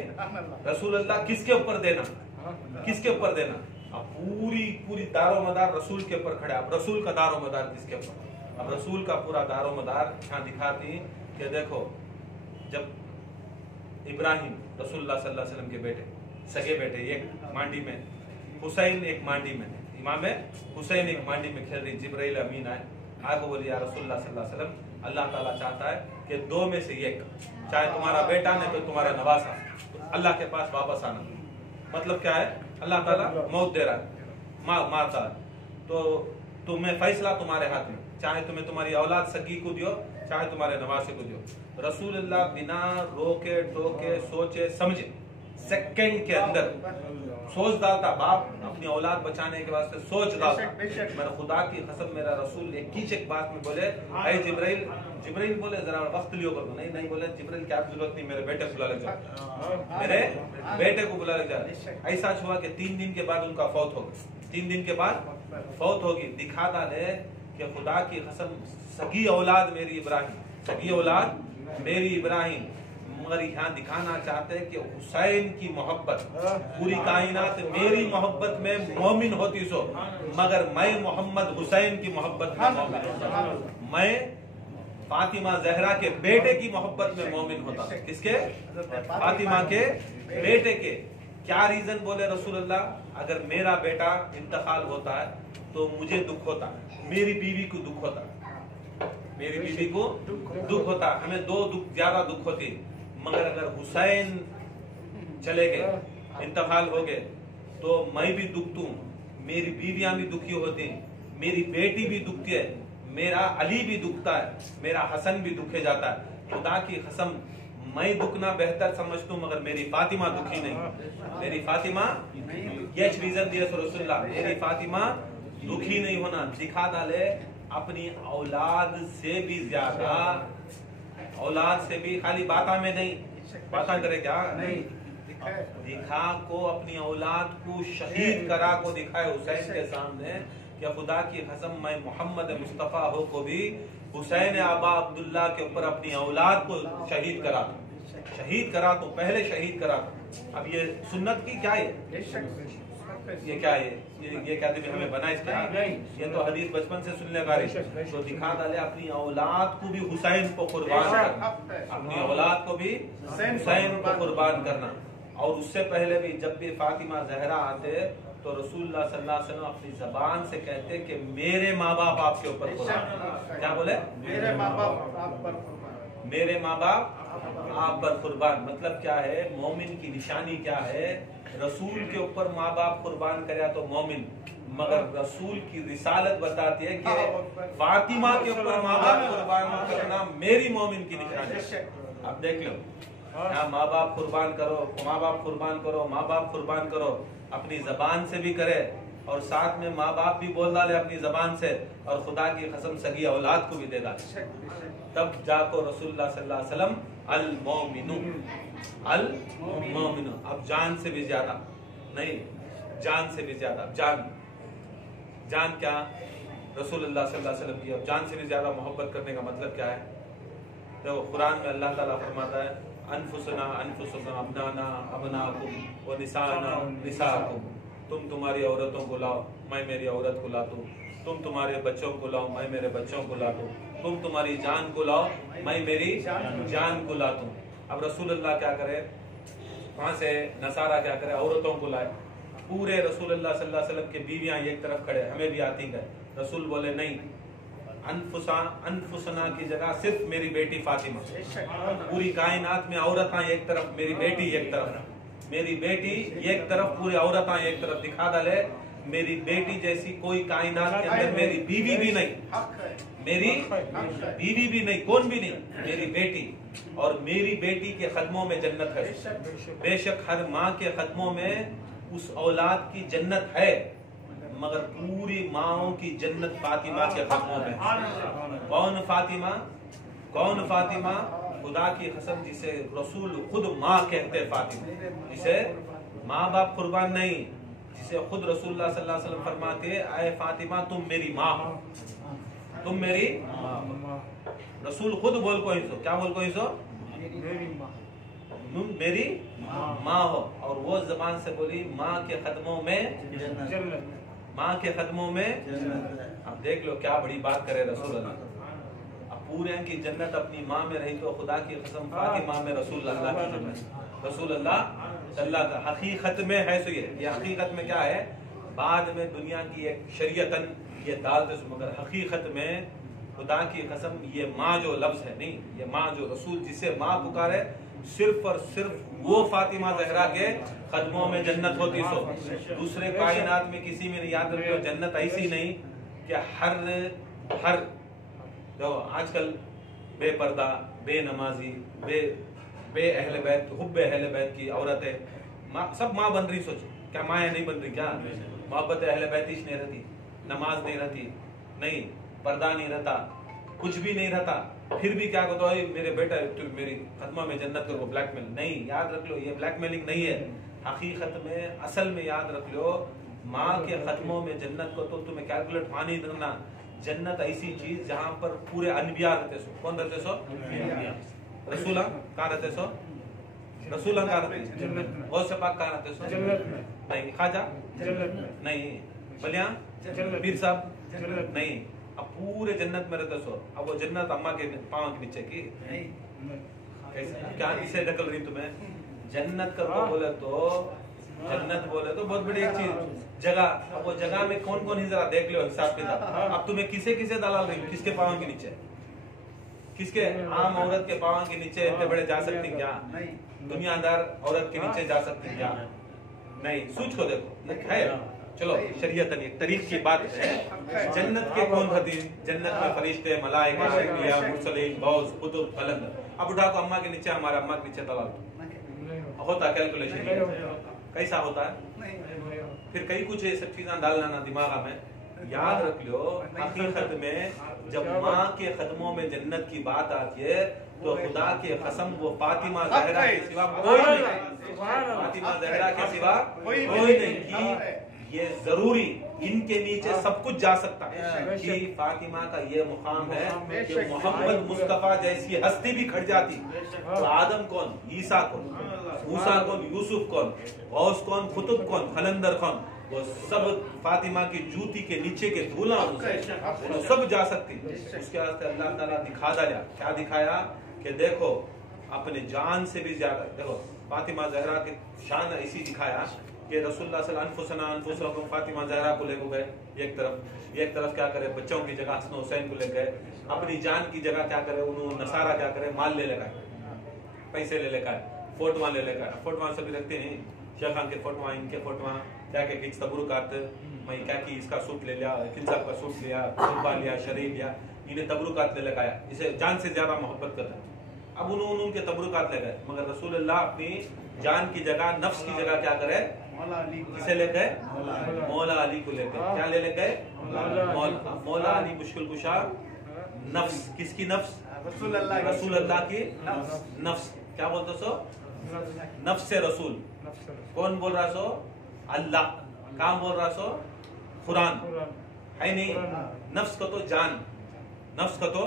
रसूलुल्लाह किसके ऊपर देना, किसके ऊपर देना। अब पूरी दारो मदार रसूल के ऊपर खड़ा। अब रसूल का दारो मदार किसके ऊपर, अब रसूल का पूरा दारो मदार यहाँ दिखाती कि देखो, जब इब्राहिम रसूलुल्लाह सल्लल्लाहु अलैहि वसल्लम के बेटे, सगे बेटे, एक मांडी में, हुसैन एक मांडी में, इमाम हुसैन एक मांडी में खेल रही, जिब्राइल अमीन आए, आगे बोली या रसूलुल्लाह सल्लल्लाहु अलैहि वसल्लम, अल्लाह ताला चाहता है कि दो में से एक, चाहे तुम्हारा बेटा नहीं तो तुम्हारा नवासा, तो अल्लाह के पास वापस आना। मतलब क्या है, अल्लाह ताला मौत दे रहा है, मारता है, तो तुम्हें फैसला तुम्हारे हाथ में, चाहे तुम्हें तुम्हारी औलाद सगी को दियो, चाहे तुम्हारे नवासे को दियो। रसूलुल्लाह बिना रोके टोके सोचे समझे सेकंड के अंदर सोच डालता, बाप अपनी औलाद बचाने के वास्ते सोच डालता। मेरा खुदा की कसम, मेरा रसूल एक की एक बात में बोले, अरे जिब्राइल, जिब्राइल बोले जरा वक्त लियो कर, नहीं बोले जिब्राइल क्या जरूरत नहीं, मेरे बेटे को बुला ले जाओ, मेरे बेटे को बुला ले जाओ। ऐसा हुआ कि 3 दिन के बाद उनका फौत हो गई, 3 दिन के बाद फौत होगी। दिखा डाले कि खुदा की कसम सगी औलाद मेरी इब्राहिम, सगी औलाद मेरी इब्राहिम। मगर यहाँ दिखाना चाहते हैं कि हुसैन की मोहब्बत, पूरी कायनात मेरी मोहब्बत में मोमिन होती सो, मगर मैं मोहम्मद हुसैन की मोहब्बत में मोमिन होता, मैं फातिमा जहरा के बेटे की मोहब्बत में मोमिन होता। किसके, फातिमा के बेटे के। क्या रीजन बोले रसूलुल्लाह, अगर मेरा बेटा इंतकाल होता है तो मुझे दुख होता, मेरी बीवी को दुख होता, मेरी बीवी को दुख होता, हमें 2 दुख ज्यादा दुख होती। मगर अगर हुसैन चले गए, इंतकाल हो गए, तो मैं भी दुखती हूँ, मेरी बीवियां भी दुखी होती, मेरी बेटी भी दुखती है, मेरा अली भी दुखता है, मेरा हसन भी दुखे जाता है। खुदा की कसम मैं दुखना बेहतर समझता हूँ, मगर मेरी फातिमा दुखी नहीं, मेरी फातिमा, ये रीजन दिया रसूलुल्लाह, मेरी फातिमा दुखी नहीं होना। दिखा डाले अपनी औलाद से भी ज्यादा, औलाद से भी, खाली बाता में नहीं, बाता करे क्या नहीं, दिखा को अपनी औलाद को शहीद करा को दिखाए हुसैन के सामने कि खुदा की कसम मैं मोहम्मद मुस्तफा हो को भी हुसैन आबा अब्दुल्ला के ऊपर अपनी औलाद को शहीद करा, शहीद करा तो पहले शहीद करा। अब ये सुन्नत की क्या है, ये क्या है, ये क्या भी हमें बना इसका, ये तो हदीस बचपन से सुनने वाली। तो दिखा डाले अपनी औलाद को भी हुसैन को कुर्बान करना, अपनी औलाद को भी हुसैन को कुर्बान करना। और उससे पहले भी जब भी फातिमा जहरा आते तो रसूलुल्लाह सल्लल्लाहु अलैहि वसल्लम अपनी जबान से कहते कि मेरे माँ बाप आपके ऊपर कुर्बान। क्या बोले, मेरे माँ बाप आप पर कुर्बान, मेरे माँ बाप आप पर कुर्बान। मतलब क्या है, मोमिन की निशानी क्या है, रसूल के ऊपर माँ बाप कुर्बान करे तो मोमिन, मगर रसूल की रिसालत बताती है कि फातिमा के ऊपर माँ बाप कुर्बान करना मेरी मोमिन की निशानी। अब देख लो, यहाँ माँ बाप कुर्बान करो, माँ बाप कुर्बान करो, माँ बाप कुर्बान करो, अपनी जबान से भी करे और साथ में माँ बाप भी बोल डाले अपनी जबान से, और खुदा की कसम सगी औलाद को भी दे डाले। तब जाको रसूलुल्लाह सल्लल्लाहु अलैहि वसल्लम अल मोमिनु, अल मोमिनु, अब जान से भी ज्यादा नहीं, जान से भी ज्यादा, जान क्या, रसूलुल्लाह सल्लल्लाहु अलैहि वसल्लम की अब जान से भी ज्यादा मोहब्बत करने का मतलब क्या है। तो कुरान में अल्लाह ताला फरमाता है अनफुसना अनफुसकुम अबनाना अबनाकुम व निसाना निसाकुम, तुम तुम्हारी औरतों को लाओ मैं मेरी औरत को लाता हूँ, तुम तुम्हारे बच्चों को लाओ मैं मेरे बच्चों को लाता हूँ, तुम तुम्हारी जान को लाओ मैं मेरी जान को लाता हूँ। अब रसूलुल्लाह क्या करे, वहां से नसारा क्या करे, औरतों को लाए। पूरे रसूलुल्लाह सल्लल्लाहु अलैहि वसल्लम के बीवियां एक तरफ खड़े, हमें भी आती गए। रसूल बोले नहीं, अनफुसना की जगह सिर्फ मेरी बेटी फातिमा, पूरी कायनात में औरतां एक तरफ, मेरी बेटी एक तरफ, मेरी बेटी एक तरफ, पूरी औरतां एक तरफ। दिखा डाले मेरी बेटी जैसी कोई कायनात के अंदर मेरी बीवी भी नहीं, मेरी बीवी भी नहीं, कौन भी नहीं, मेरी बेटी। और मेरी बेटी के कदमों में जन्नत है। बेशक हर माँ के कदमों में उस औलाद की जन्नत है, मगर पूरी माओं की जन्नत फातिमा के कदमों में। कौन फातिमा? कौन फातिमा? खुदा की कसम जिसे रसूल खुद माँ कहते हैं फातिमा, जिसे माँ बाप कुर्बान नहीं, जिसे खुद रसूलुल्लाह सल्लल्लाहु अलैहि वसल्लम फरमाते आए फातिमा तुम मेरी माँ हो, तुम मेरी रसूल खुद बोल कोई सो, क्या बोल कोई सो? तुम मेरी माँ हो। और वो जबान से बोली माँ के कदमों में, माँ के कदमों में। अब देख लो क्या बड़ी बात करे रसूल अल्लाह। अब पूरे की जन्नत अपनी माँ में रही तो खुदा की कसम फातिमा में रसूल अल्लाह की जन्नत। रसूल अल्लाह का हकीकत में है। सो ये हकीकत में क्या है? बाद में दुनिया की एक शरीयतन ये डालते, मगर हकीकत में खुदा की कसम ये माँ जो लफ्ज है नहीं, ये माँ जो रसूल जिसे माँ पुकारे, सिर्फ और सिर्फ वो फातिमा जहरा के कदमों में जन्नत होती। सो दूसरे कायनात में किसी में याद रखो जन्नत ऐसी नहीं कि हर जो आजकल बेपर्दा, बेनमाजी, बे अहले बैत, हुब्बे अहले बैत की औरतें सब माँ बन रही। सोचो क्या माँ नहीं बन रही? क्या मोहब्बत अहले बैतिश नहीं रहती, नमाज नहीं रहती, नहीं पर्दा नहीं रहता, कुछ भी नहीं रहता, फिर भी क्या कहता है मेरे बेटा तू मेरी खत्मा में जन्नत करो, ब्लैकमेल नहीं। याद रख लो ये ब्लैकमेलिंग नहीं है। हकीकत में असल में याद रख लो माँ के खत्मों में जन्नत को तो तुम्हें कैलकुलेट पानी देना। जन्नत ऐसी चीज जहाँ पर पूरे अनबिया रहते सो। कौन रहते सो? रसूला। कहाँ रहते सो? रसूला कहाँ रहते? गौस पाक कहाँ रहते सो? नहीं। खाजा नहीं। बलिया पीर साहब नहीं। अब पूरे जन्नत में रहते सो। अब वो जन्नत अम्मा के पाँव के नीचे की क्या किसे ढकल रही तुम्हें? जन्नत का बोले तो जन्नत बोले तो बहुत बड़ी एक चीज जगह। अब वो जगह में कौन कौन ही जरा देख लो हिसाब किताब। अब तुम्हें किसे किसे दलाल रही, किसके पाँव के नीचे, किसके? आम औरत के पाँव के नीचे इतने बड़े जा सकते क्या? दुनियादार औरत के नीचे जा सकते क्या? नहीं। सूझ को देखो है। चलो शरीयत एक तरीक की बात है। जन्नत के कौन हदीस? जन्नत में फरिश्ते, मलाइका, अंबिया, मुरसलीन, गौस, कुतुब, कलंदर। अब उठा को अम्मा के नीचे, हमारे अम्मा के नीचे दलाल होता कैलकुलेशन कैसा होता है? फिर कई कुछ ये सब चीजें डालना ना दिमाग में। याद रख लो हकीकत में जब माँ के कदमों में जन्नत की बात आती है तो खुदा के कसम वो फातिमा जहरा के सिवा कोई नहीं, फातिमा जहरा के सिवा कोई नहीं कि ये जरूरी इनके नीचे सब कुछ जा सकता है। कि फातिमा का ये मुकाम है कि मोहम्मद मुस्तफा जैसी हस्ती भी खड़ जाती तो आदम कौन, ईसा कौन, मूसा कौन, यूसुफ कौन, गौस कौन, कुतुब कौन, कलंदर कौन, वो सब फातिमा की जूती के नीचे के धूला वो सब जा सकती। उसके वास्ते अल्लाह ताला दिखा दिया। क्या दिखाया? कि देखो अपने जान से भी ज्यादा देखो फातिमा जहरा की शान ऐसी दिखाया कि रसूलुल्लाह सल्लल्लाहु अलैहि वसल्लम फातिमा जहरा को लेकर गए एक तरफ क्या करे बच्चों की जगह हसन हुसैन को ले गए, अपनी जान की जगह क्या करे उन्होंने नसारा क्या करे माल ले लेकर, पैसे ले लेकर, फोटोआं ले लेकर। फोटोआं सभी रखते हैं, शेख खान के फोटोआं, इनके फोटोआं क्या क्या किस तबरुकात मैं क्या कि इसका सूट ले लिया, किन साहब का सूट लिया, सुबा लिया, शरीफ लिया, इन्हें तबरुकात ले लगाया, इसे जान से ज्यादा मोहब्बत करता है। अब उन्होंने उनके तबरुकात ले गए, मगर रसूलुल्लाह अपनी जान की जगह नफ्स की जगह क्या करे? किसे ले गए? मौला अली को ले गए। क्या ले गए? मौला अली मुश्किल कुशा नफ्स। किसकी नफ्स? रसूलुल्लाह की नफ्स। क्या बोलते सो? नफ्स से रसूल। कौन बोल रहा सो? अल्लाह। कहाँ बोल रहा सो? कुरान है नहीं। नफ्स का तो जान, नफ्स का तो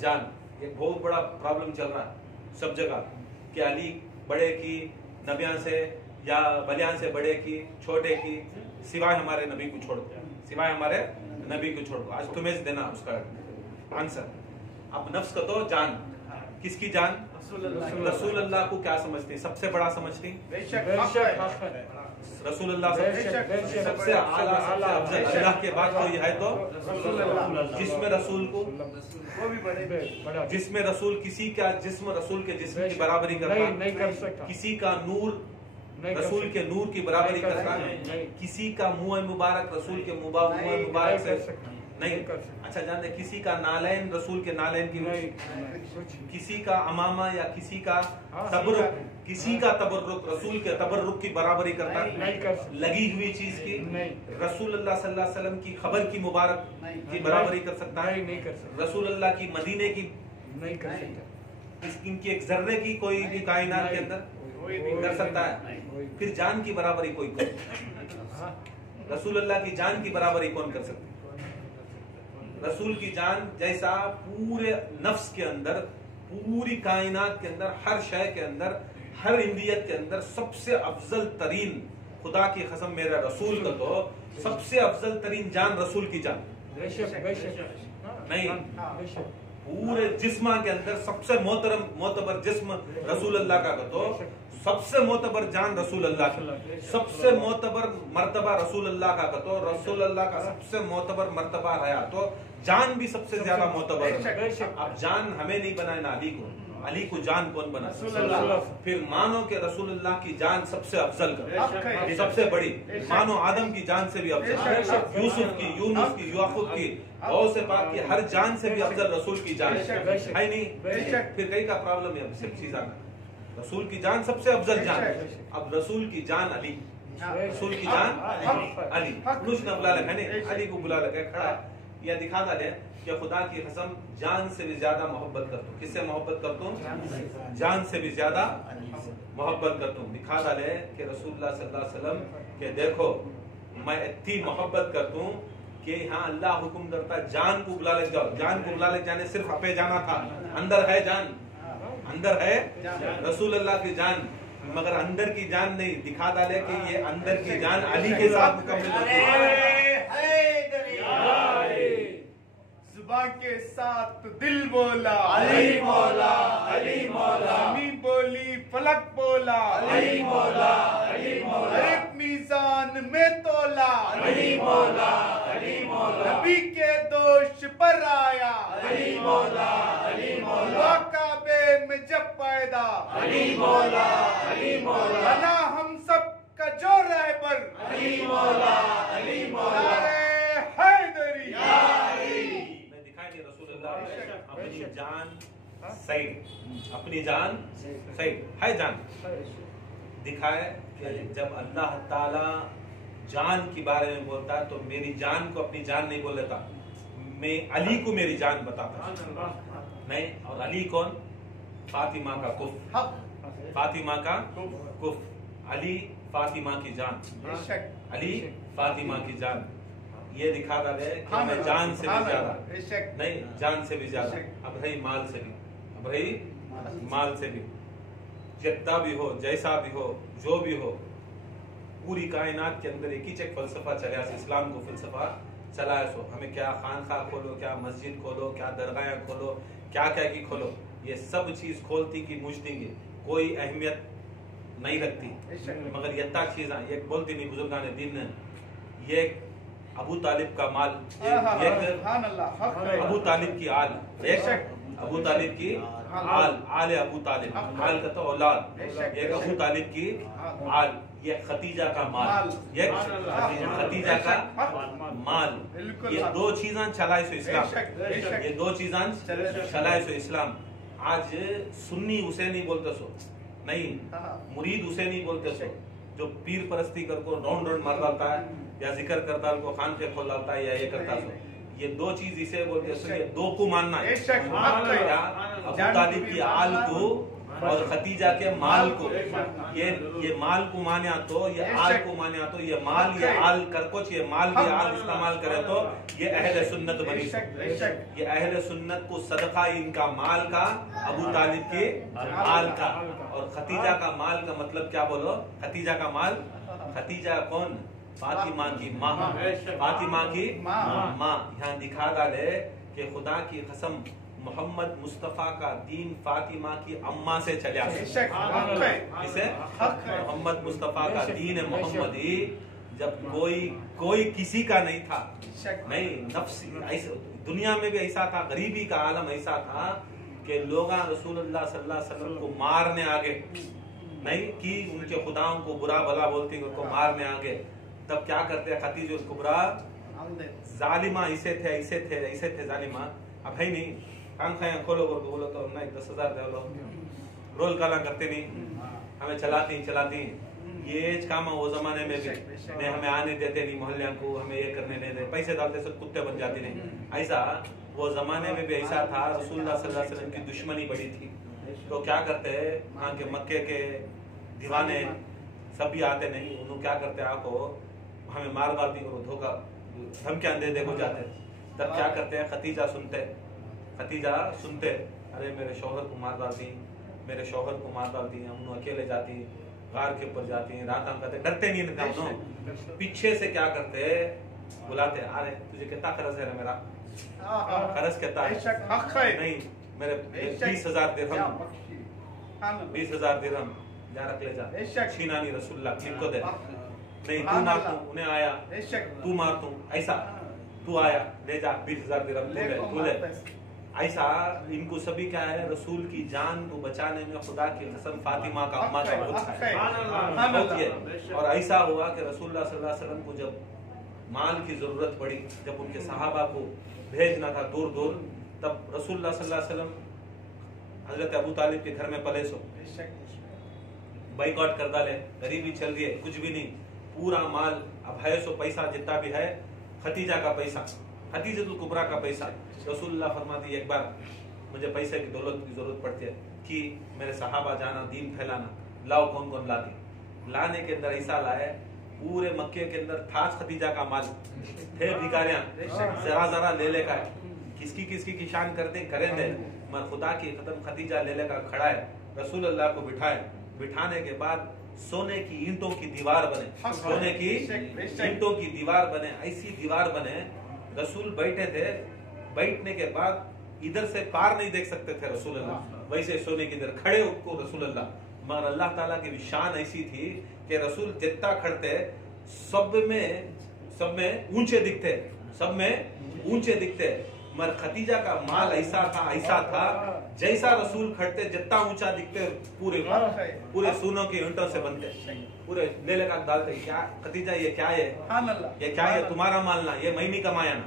जान। ये बहुत बड़ा प्रॉब्लम चल रहा है सब जगह कि अली बड़े की नबियान से या बलियान से बड़े की छोटे की, सिवाय हमारे नबी को छोड़ दो, सिवाय हमारे नबी को छोड़ दो। आज तुम्हें देना उसका आंसर। अब नफ्स का तो जान, किसकी जान? रसूलुल्लाह को क्या समझती? सबसे बड़ा समझती रसूलुल्लाह सबसे आला, सबसे अफजल। अल्लाह के बाद कोई है तो जिसमें रसूल को, जिसमें रसूल किसी का जिस्म रसूल के जिस्म की बराबरी नहीं कर सकता, किसी का नूर रसूल के नूर की बराबरी करता? किसी का मुंह मुबारक रसूल के मुंह मुबारक से नहीं। अच्छा जानते किसी का नालैन रसूल के नालैन की नहीं, किसी का अमामा या किसी का तबरुक, किसी का तबरुक रसूल के तबरुक की बराबरी करता? लगी हुई चीज की रसूल अल्लाह सल्लल्लाहु अलैहि वसल्लम की खबर की मुबारक की बराबरी कर सकता है? नहीं कर सकता। रसूल अल्लाह की मदीने की नहीं कर सकता। इनकी एक जर्रे की कोई भी कायनात के अंदर कर सकता है? फिर जान की बराबरी कोई रसूल अल्लाह की जान की बराबरी कौन कर सकता? रसूल की जान जैसा पूरे नफ्स के अंदर, पूरी कायनात के अंदर, हर शय के अंदर, हर इंदियत के अंदर सबसे अफजल तरीन, खुदा की कसम मेरा रसूल का तो सबसे अफजल तरीन जान रसूल की जान नहीं, पूरे जिस्मा के अंदर सबसे मोतबर जिस्म रसूल अल्लाह का तो सबसे मोतबर जान रसूल अल्लाह का, सबसे मोतबर मर्तबा रसूल अल्लाह का तो रसूल अल्लाह का सबसे मोतबर मर्तबा है तो जान भी सबसे ज्यादा मोतबर है। अब जान हमें नहीं बनाए ना अली को जान कौन बना? फिर मानो के रसूल अल्लाह की जान सबसे अफजल कर, सबसे बड़ी, मानो आदम की जान से भी अफजल, यूसुफ की, यूनुस की, याकूब की, और से पाक की हर जान से भी अफजल रसूल की जान है नहीं। फिर कई का प्रॉब्लम है सिर्फ चीज आना, रसूल की जान सबसे अफजल जान। अब रसूल की जान अली, रसूल की जान अली, कुछ न बुला लगा नहीं, अली को बुला लगा खड़ा या दिखा दे कि खुदा की कसम जान से भी ज्यादा मोहब्बत करता हूँ। किससे मोहब्बत करता हूँ? जान से भी ज्यादा मोहब्बत करता हूँ। दिखा डाले कि रसूलुल्लाह सल्लल्लाहु अलैहि वसल्लम के देखो मैं इतनी मोहब्बत करता हूँ कि हाँ अल्लाह हुक्म करता जान को बुला ले जाओ। जान को बुला ले जाने सिर्फ अपे जाना था, अंदर है जान, अंदर है रसूल अल्लाह की जान, मगर अंदर की जान नहीं। दिखा डाले कि ये अंदर की जान अली के साथ मुकम्मल होती है। जुबान के साथ दिल बोला अली मौला, अली मौला, ज़मीन बोली फलक बोला अली मौला, अली मौला, एक मीज़ान में तोला अली मौला, अली मौला, नबी के दोष पर आया अली मौला, अली मौला, काबे में जब पैदा अली मौला, अली मौला, बना हम सब का जो रहबर अली मौला, अली मौला, हैदरी अपनी जान सही, अपनी जान सही है जान दिखाए कि जब अल्लाह ताला जान के बारे में बोलता है तो मेरी जान को अपनी जान नहीं बोल लेता, मैं अली को मेरी जान बताता नहीं। और अली कौन? फातिमा का कुफ, फातिमा का कुफ, अली फातिमा की जान, अली फातिमा की जान। ये दिखा रहा है कि मैं जान से भी ज्यादा नहीं, जान से भी ज्यादा, अब रही माल से भी, अब रही माल से भी, जितना भी हो, जैसा भी हो, जो भी हो, पूरी कायनात के अंदर एक ही चेक फलसफा चला, इस्लाम को फलसफा चला है। सो हमें क्या खानखा खोलो, क्या मस्जिद खोलो, क्या दरगाह खोलो, क्या क्या की खोलो, ये सब चीज खोलती की मुझती की कोई अहमियत नहीं रखती, मगर यत्ता चीज़ ये बोलती नहीं बुजुर्गान दीन ने, ये अबू तालिब का माल, अबू तालिब की आल, अबू तालिब की आल, आले अबू तालिब, आल का तो औलाद, एक अबू तालिब की आल, ये खतीजा का माल, ये खतीजा का माल, ये दो चीज़ां चलाए सो इस्लाम, ये दो चीज़ां चलाए सो इस्लाम। आज सुन्नी उसे नहीं बोलते सो नहीं, मुरीद उसे नहीं बोलते सो जो पीर परस्ती कर को राउंड मार डालता है या जिक्र करता है, खान पे खोल डालता है या ये करता है। ये दो चीज इसे बोलते हैं, ये दो को मानना है, अबू तालिब की आल को और खतीजा के माल को, ये माल को माने तो, ये आल को माने तो, ये माल, ये आल कर कुछ, ये माल भी आल इस्तेमाल करे तो ये अहले सुन्नत बनी। ये अहले सुन्नत को सदका इनका माल का, अबू तालिब के आल का, और खतीजा का माल का मतलब क्या बोलो? खतीजा का माल, खतीजा कौन? फातिमा की माँ, फातिमा की माँ। यहाँ दिखा डाले कि खुदा की कसम मोहम्मद मुस्तफा का दीन फातिमा की अम्मा से चला। इसे मोहम्मद मुस्तफा का दीन मोहम्मदी जब कोई किसी का नहीं था, नहीं नफ्स ऐसे दुनिया में भी ऐसा था, गरीबी का आलम ऐसा था कि लोग रसूलुल्लाह सल्लल्लाहु अलैहि वसल्लम को मारने आगे, नहीं कि उनके खुदाओं को बुरा भला बोलती उनको मारने आ गए, तब क्या करते हैं खतीजा कुबरा, जालिमा ऐसे थे जालिमा, अब है नहीं काम खाए खोलो बोलो तो नहीं 10,000 दे लो, रोल काला करते नहीं, हमें चलाती ये काम वो जमाने में भी नहीं, हमें आने देते नहीं मोहल्ले को, हमें ये करने नहीं देते, पैसे डालते सब कुत्ते बन जाते नहीं। ऐसा वो जमाने में भी ऐसा था। रसूलुल्लाह सल्लल्लाहु अलैहि वसल्लम की दुश्मनी बड़ी थी, तो क्या करते हैं वहाँ के मक्के के दीवाने सब भी आते नहीं, उन्होंने क्या करते आपको हमें मार दी करो, धोखा धमकियां दे हो जाते, तब क्या करते हैं खतीजा सुनते अरे मेरे शौहर को मार डालती, हम अकेले जाती गार के ऊपर जाती हैं, रात करते डरते नहीं ना, पीछे से क्या करते बुलाते, अरे तुझे कितना खर्च है मेरा खर्च कितना है, नहीं मेरे 20,000 दिरहम 20,000 दिरहम जा रख ले जा, छीना नहीं रसूलुल्लाह इनको दे, नहीं तू मार तू उन्हें आया, तू मार तू ऐसा, तू आया ले जा 20,000 दिरहम तू ले ऐसा। इनको सभी क्या है, रसूल की जान को बचाने में खुदा की कसम फातिमा का अम्मा का बहुत है। और ऐसा हुआ कि रसूलुल्लाह सल्लल्लाहु अलैहि वसल्लम को जब माल की जरूरत पड़ी, जब उनके सहाबा को भेजना था दूर, तब रसूलुल्लाह सल्लल्लाहु अलैहि वसल्लम हजरत अबू तालिब के घर में पले सो बाइकआउट कर डाले, गरीबी चल रही है, कुछ भी नहीं, पूरा माल अब है सो पैसा जितना भी है खतीजा का पैसा, खतीजतुल कुबरा का पैसा। रसूलुल्लाह फरमाती एक बार मुझे पैसे की दौलत की जरूरत पड़ती है कि मेरे सहाबा जाना दीन फैलाना, लाओ कौन लाती, लाने के अंदर ऐसा लाए पूरे मक्के के अंदर था खतीजा का माल, थे भिखारियां जरा ले का किसकी की शान करते करें दे, मगर खुदा की खत्म खतीजा ले का खड़ा है, रसूलुल्लाह को बिठाने के बाद सोने की ईंटों की दीवार बने, सोने की ईंटों की दीवार बने, ऐसी दीवार बने, रसूल बैठे थे, बैठने के बाद इधर से पार नहीं देख सकते थे रसूलुल्लाह, वैसे सोने की इधर खड़े उनको रसूलुल्लाह, मगर अल्लाह ताला की शान ऐसी थी कि रसूल जितना खड़ते सब में ऊंचे दिखते, मगर खतीजा का माल ऐसा था जैसा रसूल खड़ते जितना ऊंचा दिखते पूरे सोनों के ईंटों से बनते, पूरे ले का डालते, क्या खतीजा ये क्या है तुम्हारा माल ना, ये मैं नहीं कमाया ना,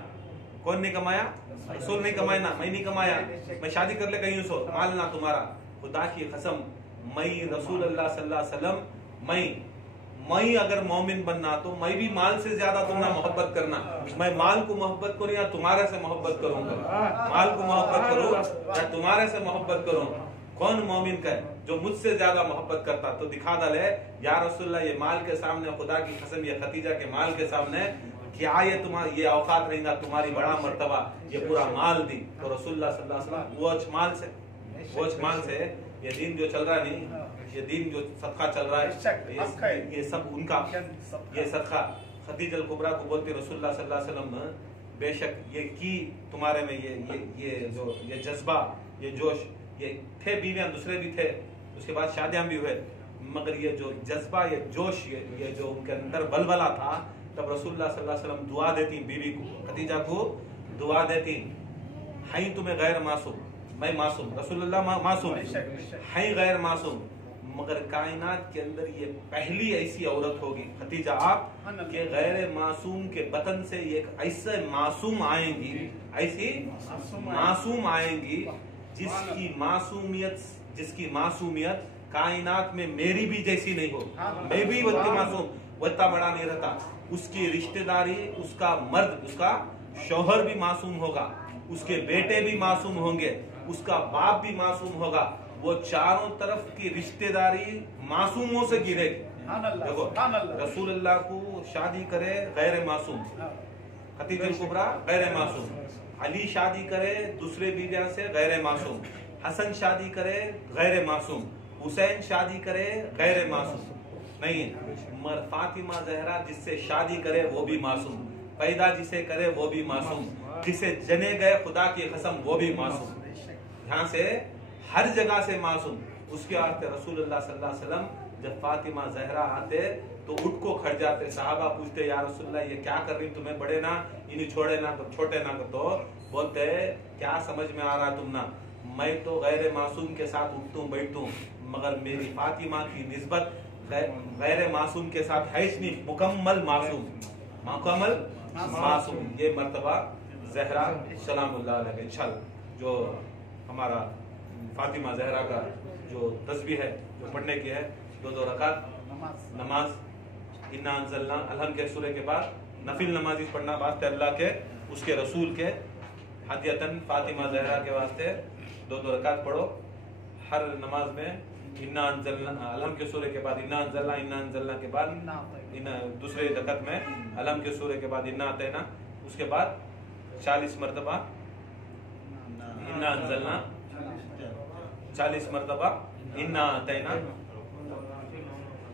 कौन नहीं कमाया, रसूल नहीं कमाया ना, मैं नहीं कमाया, मैं शादी कर ले कहीं सो माल ना तुम्हारा, खुदा की कसम मैं रसूलुल्लाह सल्लल्लाहु अलैहि वसल्लम मैं अगर मोमिन बनना तो मैं भी माल से ज्यादा तुमने मोहब्बत करना, मैं माल को मोहब्बत करूँ या तुम्हारे से मोहब्बत करूंगा, माल को मोहब्बत करूँ या तुम्हारे से मोहब्बत करूँ, कौन मोमिन का है जो मुझसे ज्यादा मोहब्बत करता, तो दिखा डाले या रसूलुल्लाह ये माल के सामने, खुदा की कसम ये खतीजा के माल के सामने क्या ये तुम्हारा ये औकात रहेगा, तुम्हारी बड़ा मर्तबा, ये पूरा माल दी, तो रसूलुल्लाह सल्लल्लाहु अलैहि वसल्लम वो माल से ये दीन जो चल रहा है नहीं, ये दीन जो सदका चल रहा है ये सब उनका, ये सदका खतीजतुल कुबरा को बोलते रसूलुल्लाह सल्लल्लाहु अलैहि वसल्लम बेशक ये की तुम्हारे में ये जज्बा, ये जोश, ये थे बीवियां दूसरे भी थे, उसके बाद शादियां भी हुए, मगर ये जो जज्बा, ये जोश, ये जो उनके अंदर बलबला था, तब रसूलुल्लाह सल्लल्लाहु अलैहि वसल्लम दुआ देती बीवी को, खतीजा को दुआ देती, है तुम्हें गैर मासूम, मैं मासूम, रसूलुल्लाह मासूम है गैर मासूम, मगर कायनात के अंदर ये पहली ऐसी औरत होगी खतीजा आप के गैर मासूम के बतन से एक ऐसे मासूम आएंगी, ऐसी मासूम आएंगी जिसकी मासूमियत कायनात में मेरी भी जैसी नहीं हो, मैं भी वही मासूम वत्ता बड़ा नहीं रहता, उसकी रिश्तेदारी, उसका मर्द, उसका शौहर भी मासूम होगा, उसके बेटे भी मासूम होंगे, उसका बाप भी मासूम होगा, वो चारों तरफ की रिश्तेदारी मासूमों से गिरेगी। देखो रसूलुल्लाह को शादी करे गैर मासूम, खतीजतुल कुबरा गैर मासूम, अली शादी करे दूसरे बीवियां से गैर मासूम, हसन शादी करे गैर मासूम, हुसैन शादी करे गैर मासूम नहीं, मगर फातिमा जहरा जिससे शादी करे वो भी मासूम, पैदा जिसे करे वो भी मासूम, जिसे जने गए खुदा की कसम वो भी मासूम, यहाँ से हर जगह से मासूम। उसके आते रसूलुल्लाह सल्लल्लाहु अलैहि वसल्लम जब फातिमा जहरा आते तो उठ को खड़ जाते, सहाबा पूछते या रसूलुल्लाह ये क्या कर रही, तुम्हें बड़े ना इन्हें छोड़े ना छोटे ना, तो बोलते क्या समझ में आ रहा तुम ना, मैं तो गैर मासूम के साथ उठतू बैठतू, मगर मेरी फातिमा की निस्बत गैर मासूम के साथ है नहीं, मुकम्मल मासूम, मुकम्मल मासूम। ये मर्तबा ज़हरा सलामुल्लाह अलैहा इंशाअल्लाह जो हमारा फातिमा ज़हरा का जो तस्बीह है जो पढ़ने की है, 2 रकात नमाज इन्ना अंज़लना अलहम के सूरे के बाद नफिल नमाज पढ़ना वास्ते अल्लाह के उसके रसूल के हदियतन फातिमा ज़हरा के वास्ते 2 रकात पढ़ो। हर नमाज में इन्ना अंज़लना अलहम के सूरे के बाद इन्ना अंज़लना के बाद दूसरे रकात में अलहम के सूरे के बाद इन्ना अतैना, उसके बाद 40 मरतबा इन्ना अंज़लना, 40 मरतबा इन्ना अतैना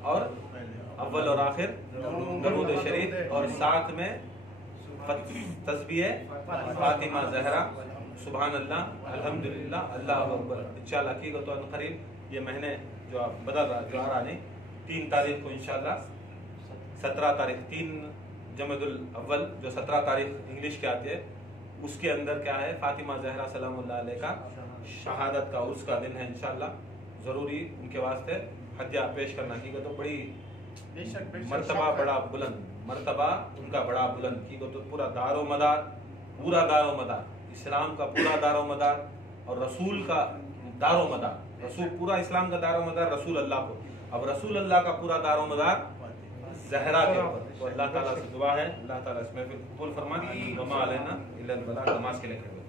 और अव्वल और आखिर दरूद शरीफ और साथ में तस्बीह फातिमा ज़हरा सुभान अल्लाह अल्हम्दुलिल्लाह अल्लाहु अकबर। इंशाअल्लाह की तो करीब ये महीने जो आप बदल रहा जो आ रहा नहीं 3 तारीख को इंशाअल्लाह 17 तारीख 3 जमदुल अव्वल जो 17 तारीख इंग्लिश के आती है उसके अंदर क्या है फातिमा ज़हरा सलामुल्लाह अलैहा का शहादत का उर्स का दिन है। इंशाअल्लाह जरूरी उनके वास्ते हदिया पेश करना की तो बड़ी मर्तबा बड़ा बुलंद, मर्तबा उनका बड़ा बुलंद की तो पूरा दारो मदार इस्लाम का पूरा दारो मदार और रसूल का दारो मदार, रसूल पूरा इस्लाम का दारो मदार रसूल अल्लाह को, अब रसूल अल्लाह का पूरा दारो मदार ज़हरा के ऊपर। तो अल्लाह ताला से दुआ है अल्लाह ताला इसमें कबूल फरमाए। वमा अलैना इल्लल बलाग। नमाज के लिए खड़े